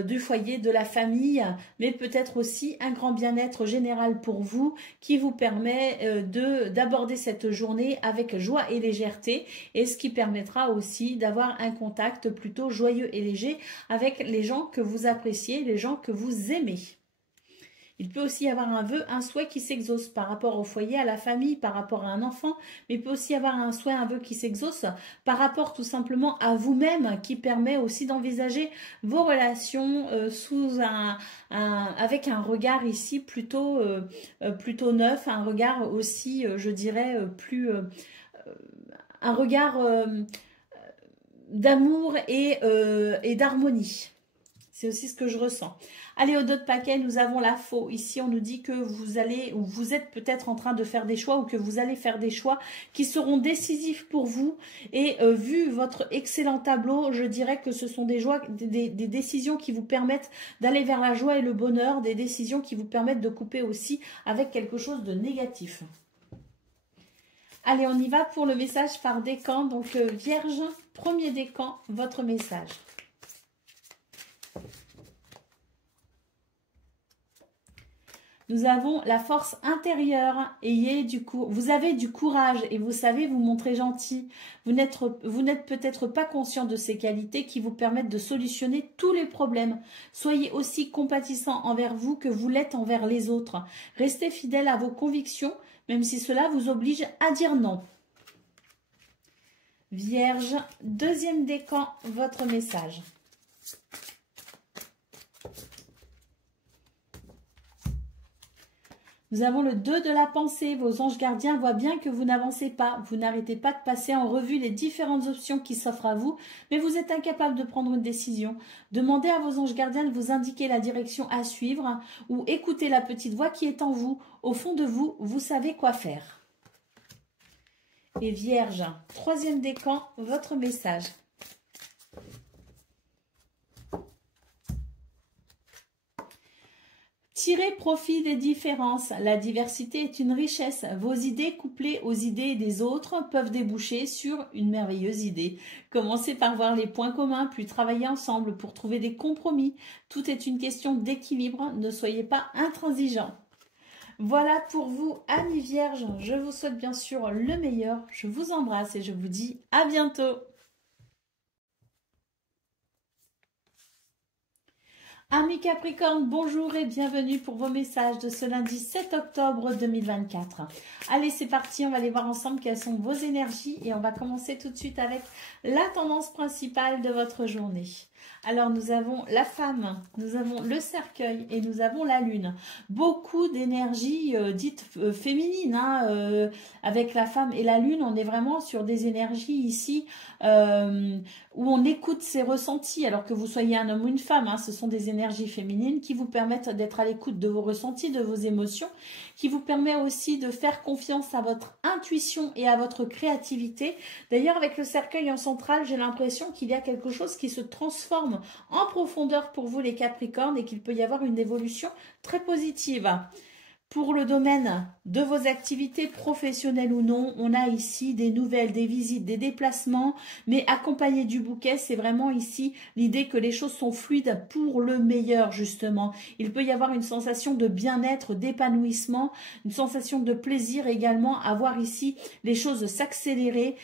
du foyer, de la famille, mais peut-être aussi un grand bien-être général pour vous qui vous permet d'aborder cette journée avec joie et légèreté et ce qui permettra aussi d'avoir un contact plutôt joyeux et léger avec les gens que vous appréciez, les gens que vous aimez. Il peut aussi y avoir un vœu, un souhait qui s'exauce par rapport au foyer, à la famille, par rapport à un enfant, mais il peut aussi y avoir un souhait, un vœu qui s'exauce par rapport tout simplement à vous-même, qui permet aussi d'envisager vos relations avec un regard ici plutôt neuf, un regard aussi, je dirais, un regard d'amour et d'harmonie. C'est aussi ce que je ressens. Allez, au dos de paquet, nous avons la faux. Ici, on nous dit que vous allez, ou vous êtes peut-être en train de faire des choix, ou que vous allez faire des choix qui seront décisifs pour vous. Et vu votre excellent tableau, je dirais que ce sont des décisions qui vous permettent d'aller vers la joie et le bonheur, des décisions qui vous permettent de couper aussi avec quelque chose de négatif. Allez, on y va pour le message par décan. Donc, Vierge, premier décan, votre message. Nous avons la force intérieure. Vous avez du courage et vous savez vous montrer gentil. Vous n'êtes peut-être pas conscient de ces qualités qui vous permettent de solutionner tous les problèmes. Soyez aussi compatissant envers vous que vous l'êtes envers les autres. Restez fidèle à vos convictions, même si cela vous oblige à dire non. Vierge, deuxième décan, votre message. Nous avons le 2 de la pensée. Vos anges gardiens voient bien que vous n'avancez pas. Vous n'arrêtez pas de passer en revue les différentes options qui s'offrent à vous, mais vous êtes incapable de prendre une décision. Demandez à vos anges gardiens de vous indiquer la direction à suivre ou écoutez la petite voix qui est en vous. Au fond de vous, vous savez quoi faire. Et Vierge, troisième décan, votre message. Tirez profit des différences. La diversité est une richesse. Vos idées couplées aux idées des autres peuvent déboucher sur une merveilleuse idée. Commencez par voir les points communs, puis travaillez ensemble pour trouver des compromis. Tout est une question d'équilibre. Ne soyez pas intransigeants. Voilà pour vous, amis vierges. Je vous souhaite bien sûr le meilleur. Je vous embrasse et je vous dis à bientôt. Amis Capricorne, bonjour et bienvenue pour vos messages de ce lundi 7 octobre 2024. Allez, c'est parti, on va aller voir ensemble quelles sont vos énergies et on va commencer tout de suite avec la tendance principale de votre journée. Alors, nous avons la femme, nous avons le cercueil et nous avons la lune. Beaucoup d'énergie dite féminine. Avec la femme et la lune, on est vraiment sur des énergies ici où on écoute ses ressentis. Alors que vous soyez un homme ou une femme, ce sont des énergies féminines qui vous permettent d'être à l'écoute de vos ressentis, de vos émotions, qui vous permet aussi de faire confiance à votre intuition et à votre créativité. D'ailleurs, avec le cercueil en centrale, j'ai l'impression qu'il y a quelque chose qui se transforme en profondeur pour vous les Capricornes et qu'il peut y avoir une évolution très positive. Pour le domaine de vos activités professionnelles ou non, on a ici des nouvelles, des visites, des déplacements, mais accompagné du bouquet, c'est vraiment ici l'idée que les choses sont fluides pour le meilleur justement. Il peut y avoir une sensation de bien-être, d'épanouissement, une sensation de plaisir également, à voir ici les choses s'accélérer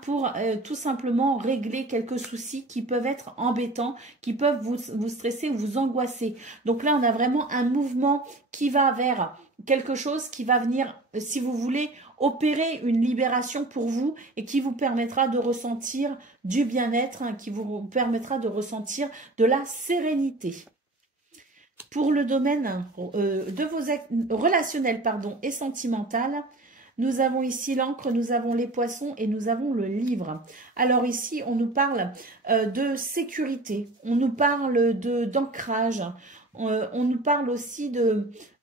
pour tout simplement régler quelques soucis qui peuvent être embêtants, qui peuvent vous stresser ou vous angoisser. Donc là, on a vraiment un mouvement qui va vers quelque chose qui va venir, si vous voulez, opérer une libération pour vous et qui vous permettra de ressentir du bien-être, qui vous permettra de ressentir de la sérénité. Pour le domaine de vos relationnels et sentimental, nous avons ici l'encre, nous avons les poissons et nous avons le livre. Alors ici, on nous parle de sécurité, on nous parle d'ancrage, on nous parle aussi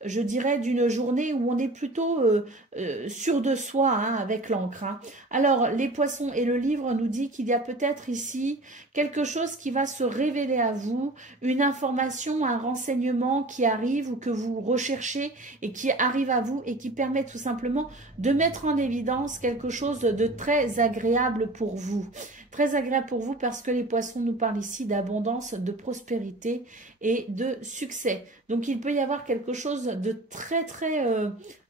je dirais, d'une journée où on est plutôt sûr de soi avec l'encre. Alors, les poissons et le livre nous dit qu'il y a peut-être ici quelque chose qui va se révéler à vous, une information, un renseignement qui arrive ou que vous recherchez et qui arrive à vous et qui permet tout simplement de mettre en évidence quelque chose de très agréable pour vous. Très agréable pour vous parce que les poissons nous parlent ici d'abondance, de prospérité et de succès. Donc, il peut y avoir quelque chose de très,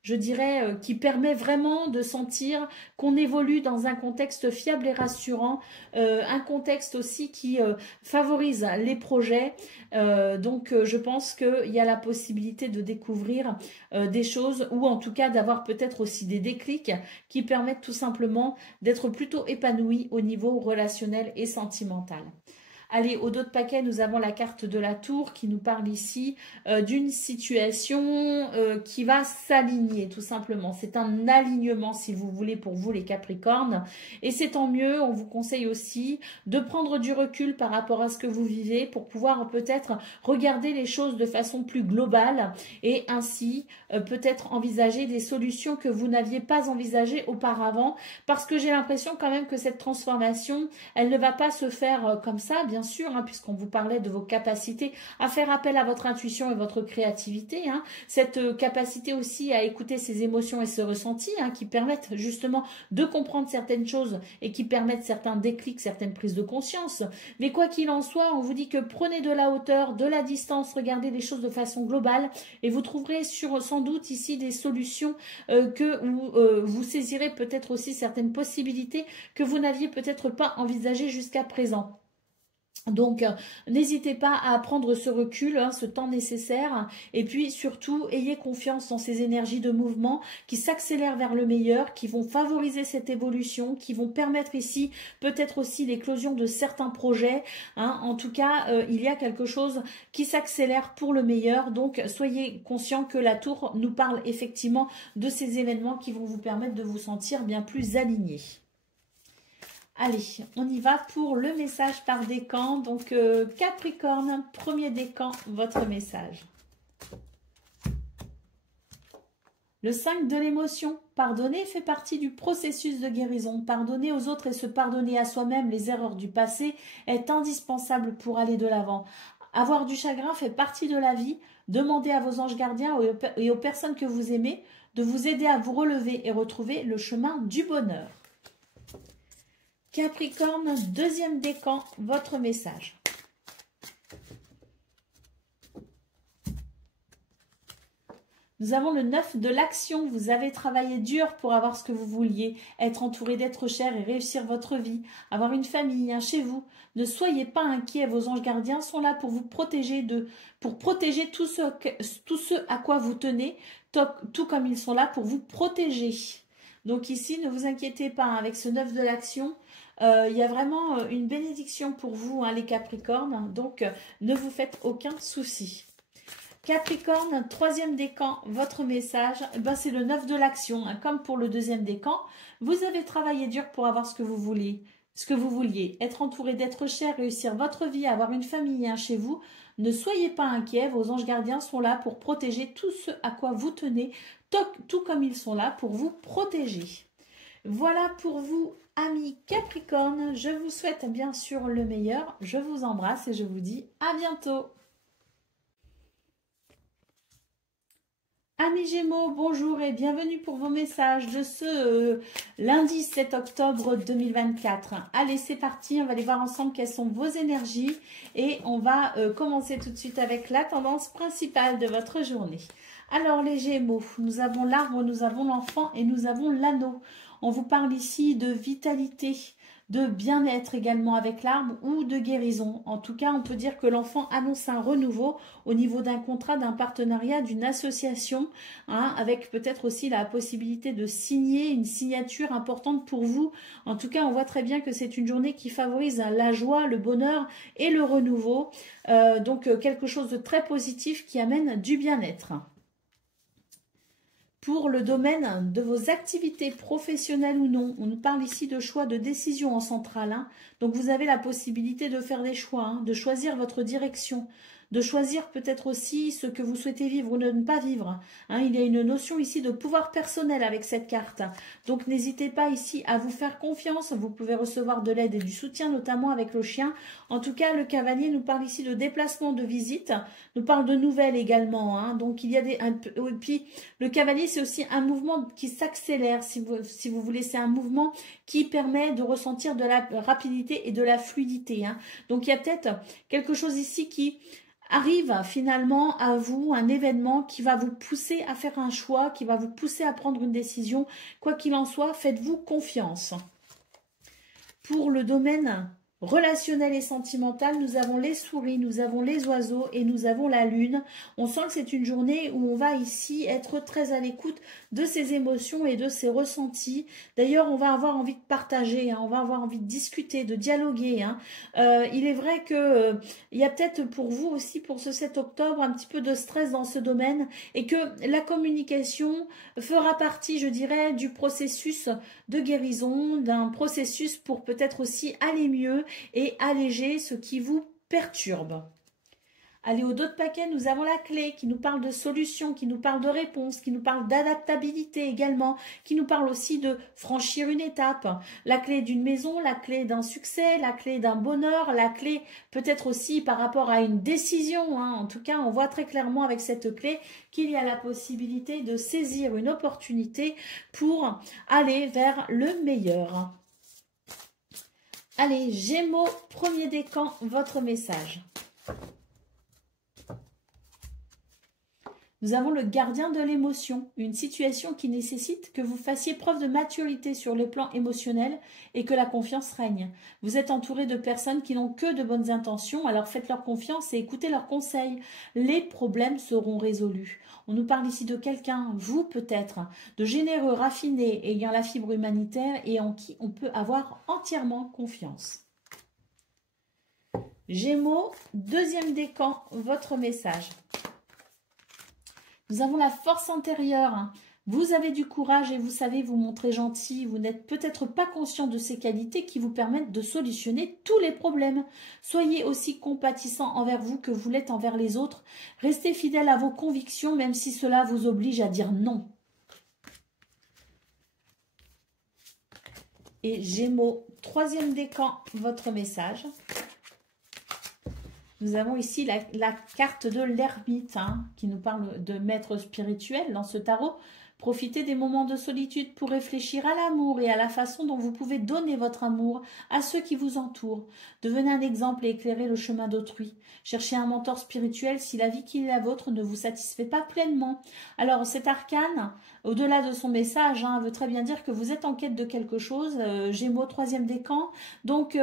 je dirais, qui permet vraiment de sentir qu'on évolue dans un contexte fiable et rassurant, un contexte aussi qui favorise les projets. Donc, je pense qu'il y a la possibilité de découvrir des choses ou en tout cas d'avoir peut-être aussi des déclics qui permettent tout simplement d'être plutôt épanoui au niveau relationnel et sentimental. Allez, au dos de paquet, nous avons la carte de la tour qui nous parle ici d'une situation qui va s'aligner tout simplement. C'est un alignement si vous voulez pour vous les Capricornes et c'est tant mieux. On vous conseille aussi de prendre du recul par rapport à ce que vous vivez pour pouvoir peut-être regarder les choses de façon plus globale et ainsi peut-être envisager des solutions que vous n'aviez pas envisagées auparavant parce que j'ai l'impression quand même que cette transformation, elle ne va pas se faire comme ça, bien bien sûr, hein, puisqu'on vous parlait de vos capacités à faire appel à votre intuition et votre créativité. Hein. Cette capacité aussi à écouter ses émotions et ses ressentis, hein, qui permettent justement de comprendre certaines choses et qui permettent certains déclics, certaines prises de conscience. Mais quoi qu'il en soit, on vous dit que prenez de la hauteur, de la distance, regardez les choses de façon globale et vous trouverez sans doute ici des solutions où vous saisirez peut-être aussi certaines possibilités que vous n'aviez peut-être pas envisagées jusqu'à présent. Donc, n'hésitez pas à prendre ce recul, hein, ce temps nécessaire, et puis surtout, ayez confiance dans ces énergies de mouvement qui s'accélèrent vers le meilleur, qui vont favoriser cette évolution, qui vont permettre ici peut-être aussi l'éclosion de certains projets. Hein. En tout cas, il y a quelque chose qui s'accélère pour le meilleur, donc soyez conscients que la tour nous parle effectivement de ces événements qui vont vous permettre de vous sentir bien plus alignés. Allez, on y va pour le message par décan. Donc, Capricorne, premier décan, votre message. Le 5 de l'émotion. Pardonner fait partie du processus de guérison. Pardonner aux autres et se pardonner à soi-même les erreurs du passé est indispensable pour aller de l'avant. Avoir du chagrin fait partie de la vie. Demandez à vos anges gardiens et aux personnes que vous aimez de vous aider à vous relever et retrouver le chemin du bonheur. Capricorne, deuxième décan, votre message. Nous avons le 9 de l'action. Vous avez travaillé dur pour avoir ce que vous vouliez, être entouré d'êtres chers et réussir votre vie, avoir une famille, un chez vous. Ne soyez pas inquiets, vos anges gardiens sont là pour vous protéger pour protéger tout ce à quoi vous tenez, tout comme ils sont là pour vous protéger. Donc ici, ne vous inquiétez pas, avec ce 9 de l'action, il y a vraiment une bénédiction pour vous, hein, les Capricornes, donc ne vous faites aucun souci. Capricorne, troisième décan, votre message, c'est le 9 de l'action, hein, comme pour le deuxième décan. Vous avez travaillé dur pour avoir ce que vous vouliez, être entouré d'êtres chers, réussir votre vie, avoir une famille, hein, chez vous. Ne soyez pas inquiets, vos anges gardiens sont là pour protéger tout ce à quoi vous tenez, tout comme ils sont là pour vous protéger. Voilà pour vous, amis Capricorne. Je vous souhaite bien sûr le meilleur. Je vous embrasse et je vous dis à bientôt. Amis Gémeaux, bonjour et bienvenue pour vos messages de ce lundi 7 octobre 2024. Allez, c'est parti, on va aller voir ensemble quelles sont vos énergies et on va commencer tout de suite avec la tendance principale de votre journée. Alors les Gémeaux, nous avons l'arbre, nous avons l'enfant et nous avons l'anneau. On vous parle ici de vitalité, de bien-être également avec l'arbre ou de guérison. En tout cas, on peut dire que l'enfant annonce un renouveau au niveau d'un contrat, d'un partenariat, d'une association, hein, avec peut-être aussi la possibilité de signer une signature importante pour vous. En tout cas, on voit très bien que c'est une journée qui favorise la joie, le bonheur et le renouveau. Donc, quelque chose de très positif qui amène du bien-être. Pour le domaine de vos activités professionnelles ou non, on nous parle ici de choix de décision en centrale. Hein. Donc, vous avez la possibilité de faire des choix, hein, de choisir votre direction, de choisir peut-être aussi ce que vous souhaitez vivre ou ne pas vivre. Hein, il y a une notion ici de pouvoir personnel avec cette carte. Donc, n'hésitez pas ici à vous faire confiance. Vous pouvez recevoir de l'aide et du soutien, notamment avec le chien. En tout cas, le cavalier nous parle ici de déplacement, de visite, nous parle de nouvelles également. Hein. Donc, il y a et puis, le cavalier, c'est aussi un mouvement qui s'accélère, si vous voulez. C'est un mouvement qui permet de ressentir de la rapidité et de la fluidité. Hein. Donc, il y a peut-être quelque chose ici qui arrive finalement à vous, un événement qui va vous pousser à faire un choix, qui va vous pousser à prendre une décision. Quoi qu'il en soit, faites-vous confiance. Pour le domaine relationnel et sentimental, nous avons les souris, nous avons les oiseaux et nous avons la lune. On sent que c'est une journée où on va ici être très à l'écoute de ses émotions et de ses ressentis. D'ailleurs, on va avoir envie de partager, hein, on va avoir envie de discuter, de dialoguer. Hein. Il est vrai que il y a peut-être pour vous aussi, pour ce 7 octobre, un petit peu de stress dans ce domaine et que la communication fera partie, je dirais, du processus de guérison, d'un processus pour peut-être aussi aller mieux et alléger ce qui vous perturbe. Allez, au dos de paquet, nous avons la clé qui nous parle de solution, qui nous parle de réponse, qui nous parle d'adaptabilité également, qui nous parle aussi de franchir une étape. La clé d'une maison, la clé d'un succès, la clé d'un bonheur, la clé peut-être aussi par rapport à une décision. En tout cas, on voit très clairement avec cette clé qu'il y a la possibilité de saisir une opportunité pour aller vers le meilleur. Allez, Gémeaux, premier décan, votre message. Nous avons le gardien de l'émotion, une situation qui nécessite que vous fassiez preuve de maturité sur le plan émotionnel et que la confiance règne. Vous êtes entouré de personnes qui n'ont que de bonnes intentions, alors faites-leur confiance et écoutez leurs conseils. Les problèmes seront résolus. On nous parle ici de quelqu'un, vous peut-être, de généreux, raffiné, ayant la fibre humanitaire et en qui on peut avoir entièrement confiance. Gémeaux, deuxième décan, votre message. Nous avons la force intérieure. Vous avez du courage et vous savez vous montrer gentil. Vous n'êtes peut-être pas conscient de ces qualités qui vous permettent de solutionner tous les problèmes. Soyez aussi compatissant envers vous que vous l'êtes envers les autres. Restez fidèle à vos convictions même si cela vous oblige à dire non. Et Gémeaux, troisième décan, votre message. Nous avons ici la carte de l'ermite qui nous parle de maître spirituel dans ce tarot. Profitez des moments de solitude pour réfléchir à l'amour et à la façon dont vous pouvez donner votre amour à ceux qui vous entourent. Devenez un exemple et éclairez le chemin d'autrui. Cherchez un mentor spirituel si la vie qui est la vôtre ne vous satisfait pas pleinement. Alors cet arcane, au-delà de son message, veut très bien dire que vous êtes en quête de quelque chose. Gémeaux, troisième décan. Donc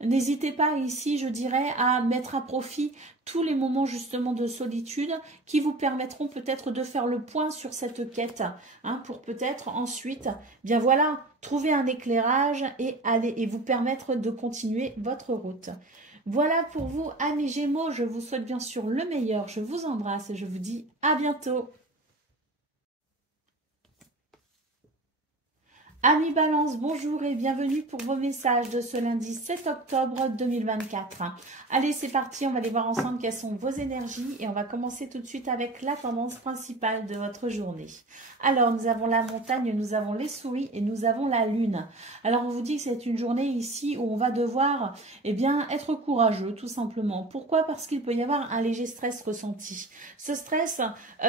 n'hésitez pas ici, je dirais, à mettre à profit tous les moments justement de solitude qui vous permettront peut-être de faire le point sur cette quête pour peut-être ensuite, bien voilà, trouver un éclairage et vous permettre de continuer votre route. Voilà pour vous, amis Gémeaux, je vous souhaite bien sûr le meilleur, je vous embrasse et je vous dis à bientôt. Amis Balance, bonjour et bienvenue pour vos messages de ce lundi 7 octobre 2024. Allez, c'est parti, on va aller voir ensemble quelles sont vos énergies et on va commencer tout de suite avec la tendance principale de votre journée. Alors, nous avons la montagne, nous avons les souris et nous avons la lune. Alors, on vous dit que c'est une journée ici où on va devoir être courageux, tout simplement. Pourquoi? Parce qu'il peut y avoir un léger stress ressenti. Ce stress,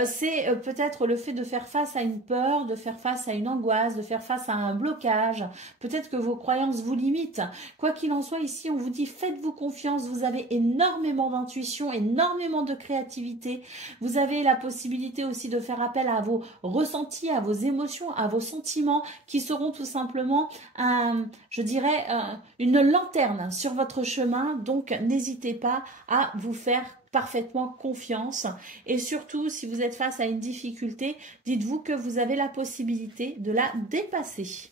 c'est peut-être le fait de faire face à une peur, de faire face à une angoisse, de faire face à un blocage, peut-être que vos croyances vous limitent. Quoi qu'il en soit, ici, on vous dit faites-vous confiance, vous avez énormément d'intuition, énormément de créativité, vous avez la possibilité aussi de faire appel à vos ressentis, à vos émotions, à vos sentiments qui seront tout simplement, une lanterne sur votre chemin, donc n'hésitez pas à vous faire parfaitement confiance et surtout si vous êtes face à une difficulté, dites-vous que vous avez la possibilité de la dépasser.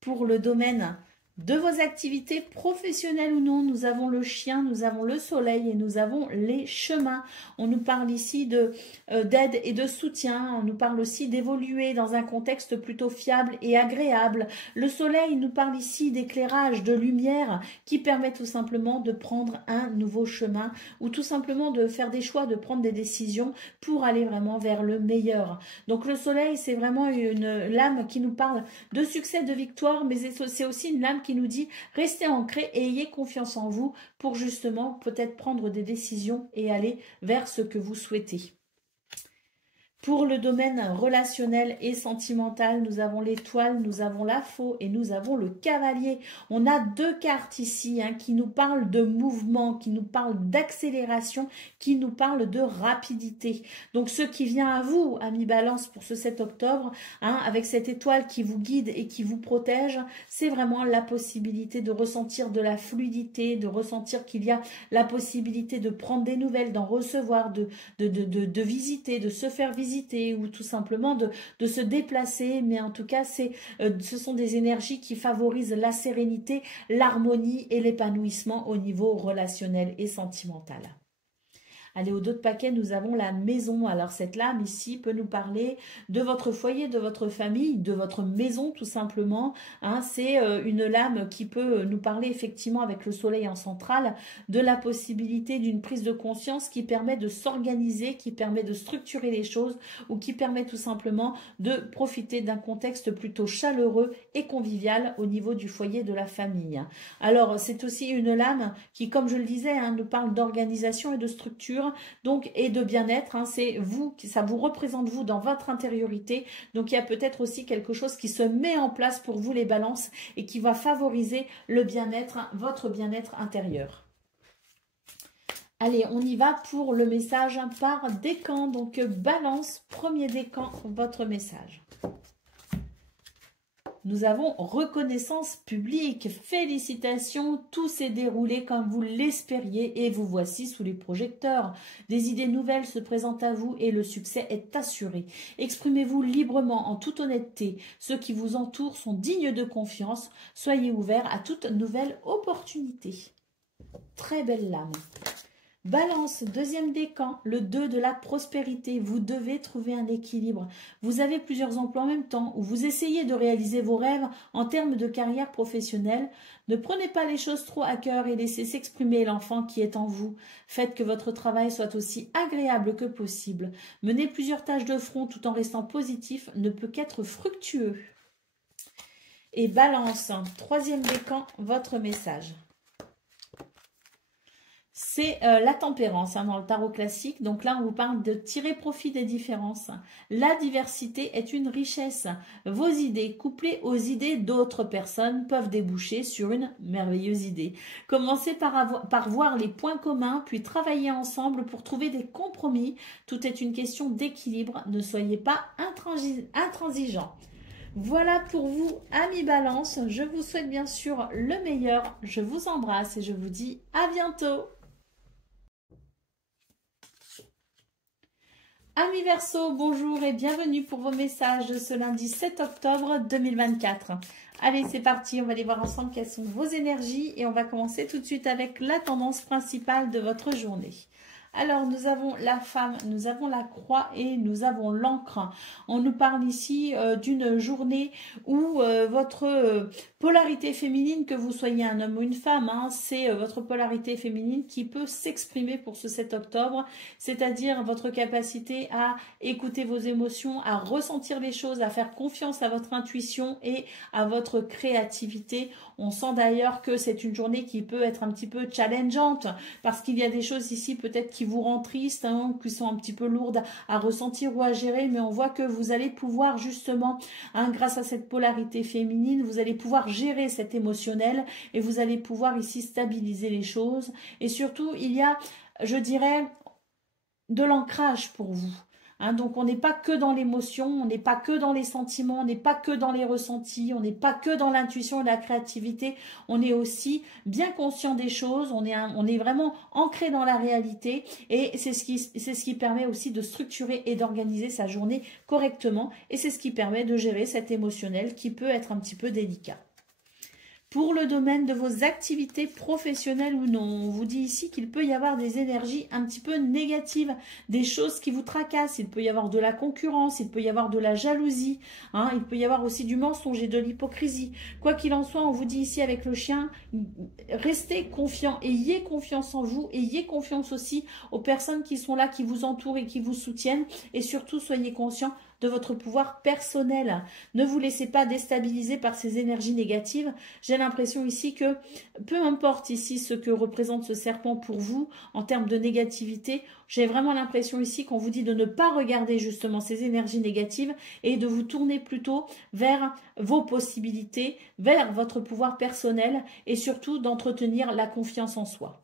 Pour le domaine de vos activités professionnelles ou non, nous avons le chien, nous avons le soleil et nous avons les chemins. On nous parle ici d'aide et de soutien, on nous parle aussi d'évoluer dans un contexte plutôt fiable et agréable. Le soleil nous parle ici d'éclairage, de lumière qui permet tout simplement de prendre un nouveau chemin ou tout simplement de faire des choix, de prendre des décisions pour aller vraiment vers le meilleur. Donc le soleil, c'est vraiment une lame qui nous parle de succès, de victoire, mais c'est aussi une lame qui nous dit restez ancrés et ayez confiance en vous pour justement peut-être prendre des décisions et aller vers ce que vous souhaitez. Pour le domaine relationnel et sentimental, nous avons l'étoile, nous avons la faux et nous avons le cavalier. On a deux cartes ici qui nous parlent de mouvement, qui nous parlent d'accélération, qui nous parlent de rapidité. Donc ce qui vient à vous, amis Balance, pour ce 7 octobre, avec cette étoile qui vous guide et qui vous protège, c'est vraiment la possibilité de ressentir de la fluidité, de ressentir qu'il y a la possibilité de prendre des nouvelles, d'en recevoir, de visiter, de se faire visiter, ou tout simplement de se déplacer, mais en tout cas ce sont des énergies qui favorisent la sérénité, l'harmonie et l'épanouissement au niveau relationnel et sentimental. Allez, au dos de paquet, nous avons la maison. Alors, cette lame ici peut nous parler de votre foyer, de votre famille, de votre maison, tout simplement. Hein, c'est une lame qui peut nous parler effectivement avec le soleil en centrale de la possibilité d'une prise de conscience qui permet de s'organiser, qui permet de structurer les choses ou qui permet tout simplement de profiter d'un contexte plutôt chaleureux et convivial au niveau du foyer de la famille. Alors, c'est aussi une lame qui, comme je le disais, hein, nous parle d'organisation et de structure, donc et de bien-être. Hein, c'est vous, ça vous représente vous dans votre intériorité. Donc, il y a peut-être aussi quelque chose qui se met en place pour vous les balances et qui va favoriser le bien-être, votre bien-être intérieur. Allez, on y va pour le message par décan. Donc, balance, premier décan, votre message. Nous avons reconnaissance publique. Félicitations, tout s'est déroulé comme vous l'espériez et vous voici sous les projecteurs. Des idées nouvelles se présentent à vous et le succès est assuré. Exprimez-vous librement, en toute honnêteté. Ceux qui vous entourent sont dignes de confiance. Soyez ouverts à toute nouvelle opportunité. Très belle lame. Balance, deuxième décan, le 2 de la prospérité. Vous devez trouver un équilibre. Vous avez plusieurs emplois en même temps ou vous essayez de réaliser vos rêves en termes de carrière professionnelle. Ne prenez pas les choses trop à cœur et laissez s'exprimer l'enfant qui est en vous. Faites que votre travail soit aussi agréable que possible. Mener plusieurs tâches de front tout en restant positif ne peut qu'être fructueux. Et balance, troisième décan, votre message. C'est la tempérance hein, dans le tarot classique. Donc là, on vous parle de tirer profit des différences. La diversité est une richesse. Vos idées, couplées aux idées d'autres personnes, peuvent déboucher sur une merveilleuse idée. Commencez par voir les points communs, puis travailler ensemble pour trouver des compromis. Tout est une question d'équilibre. Ne soyez pas intransigeants. Voilà pour vous, amis Balance. Je vous souhaite bien sûr le meilleur. Je vous embrasse et je vous dis à bientôt. Amis Verseau, bonjour et bienvenue pour vos messages de ce lundi 7 octobre 2024. Allez, c'est parti, on va aller voir ensemble quelles sont vos énergies et on va commencer tout de suite avec la tendance principale de votre journée. Alors, nous avons la femme, nous avons la croix et nous avons l'encre. On nous parle ici d'une journée où votre polarité féminine, que vous soyez un homme ou une femme, hein, c'est votre polarité féminine qui peut s'exprimer pour ce 7 octobre, c'est-à-dire votre capacité à écouter vos émotions, à ressentir les choses, à faire confiance à votre intuition et à votre créativité. On sent d'ailleurs que c'est une journée qui peut être un petit peu challengeante parce qu'il y a des choses ici peut-être qui vous rendent triste, hein, qui sont un petit peu lourdes à ressentir ou à gérer, mais on voit que vous allez pouvoir justement, hein, grâce à cette polarité féminine, vous allez pouvoir gérer cet émotionnel et vous allez pouvoir ici stabiliser les choses. Et surtout, il y a, je dirais, de l'ancrage pour vous. Hein, donc on n'est pas que dans l'émotion, on n'est pas que dans les sentiments, on n'est pas que dans les ressentis, on n'est pas que dans l'intuition et la créativité, on est aussi bien conscient des choses, on est vraiment ancré dans la réalité et c'est ce qui permet aussi de structurer et d'organiser sa journée correctement et c'est ce qui permet de gérer cet émotionnel qui peut être un petit peu délicat. Pour le domaine de vos activités professionnelles ou non, on vous dit ici qu'il peut y avoir des énergies un petit peu négatives, des choses qui vous tracassent, il peut y avoir de la concurrence, il peut y avoir de la jalousie, hein, il peut y avoir aussi du mensonge et de l'hypocrisie. Quoi qu'il en soit, on vous dit ici avec le chien, restez confiants, ayez confiance en vous, ayez confiance aussi aux personnes qui sont là, qui vous entourent et qui vous soutiennent et surtout soyez conscients de votre pouvoir personnel. Ne vous laissez pas déstabiliser par ces énergies négatives. J'ai l'impression ici que, peu importe ici ce que représente ce serpent pour vous, en termes de négativité, j'ai vraiment l'impression ici qu'on vous dit de ne pas regarder justement ces énergies négatives et de vous tourner plutôt vers vos possibilités, vers votre pouvoir personnel et surtout d'entretenir la confiance en soi.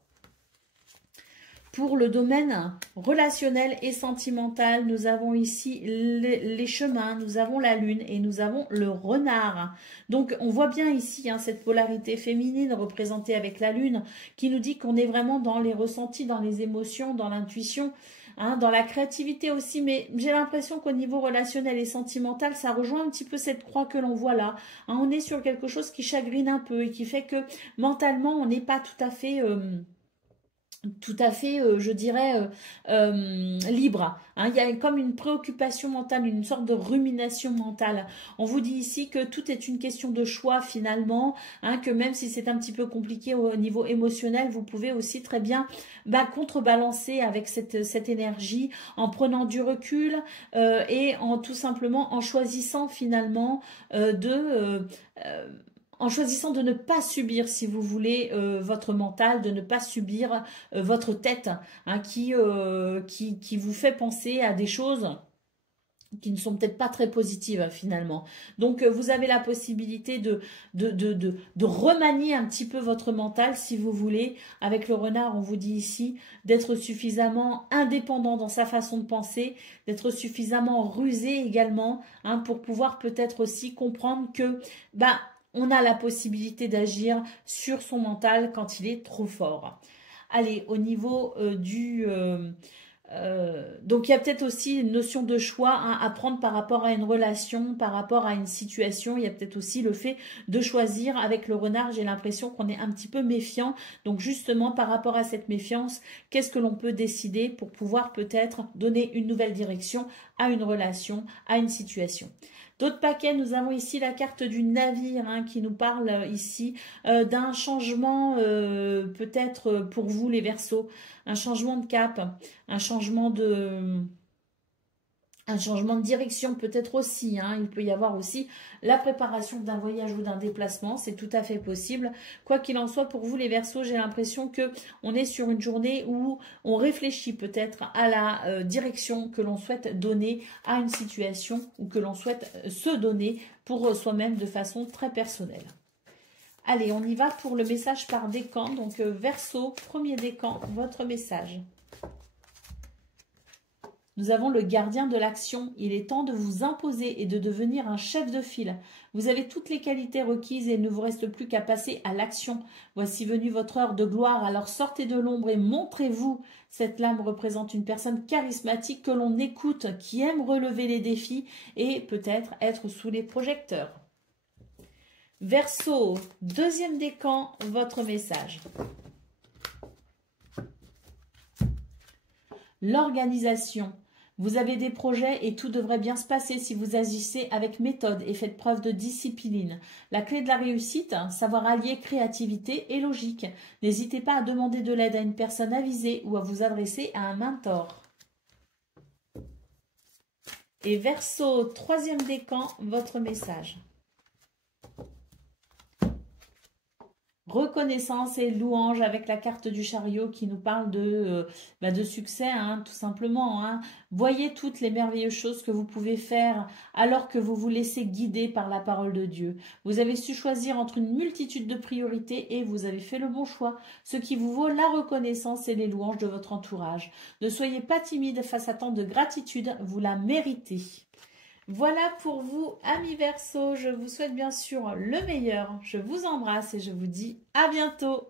Pour le domaine relationnel et sentimental, nous avons ici les chemins, nous avons la lune et nous avons le renard. Donc, on voit bien ici hein, cette polarité féminine représentée avec la lune qui nous dit qu'on est vraiment dans les ressentis, dans les émotions, dans l'intuition, hein, dans la créativité aussi. Mais j'ai l'impression qu'au niveau relationnel et sentimental, ça rejoint un petit peu cette croix que l'on voit là. Hein, on est sur quelque chose qui chagrine un peu et qui fait que mentalement, on n'est pas tout à fait... tout à fait, je dirais, libre. Hein. Il y a comme une préoccupation mentale, une sorte de rumination mentale. On vous dit ici que tout est une question de choix finalement, hein, que même si c'est un petit peu compliqué au niveau émotionnel, vous pouvez aussi très bien contrebalancer avec cette énergie en prenant du recul et en tout simplement en choisissant finalement euh, en choisissant de ne pas subir, si vous voulez, votre mental, de ne pas subir votre tête, hein, qui vous fait penser à des choses qui ne sont peut-être pas très positives finalement. Donc vous avez la possibilité de remanier un petit peu votre mental, si vous voulez. Avec le renard, on vous dit ici d'être suffisamment indépendant dans sa façon de penser, d'être suffisamment rusé également, hein, pour pouvoir peut-être aussi comprendre que on a la possibilité d'agir sur son mental quand il est trop fort. Allez, au niveau donc il y a peut-être aussi une notion de choix, hein, à prendre par rapport à une relation, par rapport à une situation. Il y a peut-être aussi le fait de choisir. Avec le renard, j'ai l'impression qu'on est un petit peu méfiant. Donc justement, par rapport à cette méfiance, qu'est-ce que l'on peut décider pour pouvoir peut-être donner une nouvelle direction à une relation, à une situation. D'autres paquets, nous avons ici la carte du navire, hein, qui nous parle ici d'un changement peut-être pour vous les Verseaux, un changement de cap, un changement de direction peut-être aussi, hein. Il peut y avoir aussi la préparation d'un voyage ou d'un déplacement, c'est tout à fait possible. Quoi qu'il en soit, pour vous les Verseaux, j'ai l'impression que on est sur une journée où on réfléchit peut-être à la direction que l'on souhaite donner à une situation ou que l'on souhaite se donner pour soi-même de façon très personnelle. Allez, on y va pour le message par décan. Donc Verseau, premier décan, votre message. Nous avons le gardien de l'action. Il est temps de vous imposer et de devenir un chef de file. Vous avez toutes les qualités requises et il ne vous reste plus qu'à passer à l'action. Voici venue votre heure de gloire, alors sortez de l'ombre et montrez-vous. Cette lame représente une personne charismatique que l'on écoute, qui aime relever les défis et peut-être être sous les projecteurs. Verseau, deuxième décan, votre message. L'organisation. Vous avez des projets et tout devrait bien se passer si vous agissez avec méthode et faites preuve de discipline. La clé de la réussite, savoir allier créativité et logique. N'hésitez pas à demander de l'aide à une personne avisée ou à vous adresser à un mentor. Et Verseau, troisième décan, votre message. Reconnaissance et louange avec la carte du chariot qui nous parle de succès, hein, tout simplement. Hein. Voyez toutes les merveilleuses choses que vous pouvez faire alors que vous vous laissez guider par la parole de Dieu. Vous avez su choisir entre une multitude de priorités et vous avez fait le bon choix, ce qui vous vaut la reconnaissance et les louanges de votre entourage. Ne soyez pas timide face à tant de gratitude, vous la méritez. Voilà pour vous, amis Verseaux. Je vous souhaite bien sûr le meilleur. Je vous embrasse et je vous dis à bientôt.